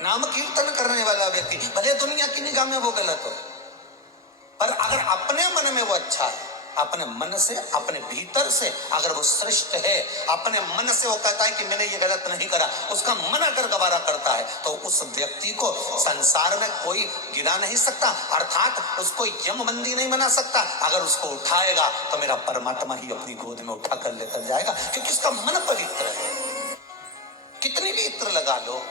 नाम कीर्तन करने वाला व्यक्ति, भले दुनिया की निगाह में वो गलत हो, पर अगर अपने मन में वो अच्छा है, अपने मन से, अपने भीतर से अगर वो श्रेष्ठ है, अपने मन से वो कहता है कि मैंने ये गलत नहीं करा, उसका मन अगर गवारा करता है, तो उस व्यक्ति को संसार में कोई गिरा नहीं सकता, अर्थात उसको यमबंदी नहीं बना सकता। अगर उसको उठाएगा तो मेरा परमात्मा ही अपनी गोद में उठा कर लेकर जाएगा, क्योंकि उसका मन पवित्र है। कितनी भी इत्र लगा लो,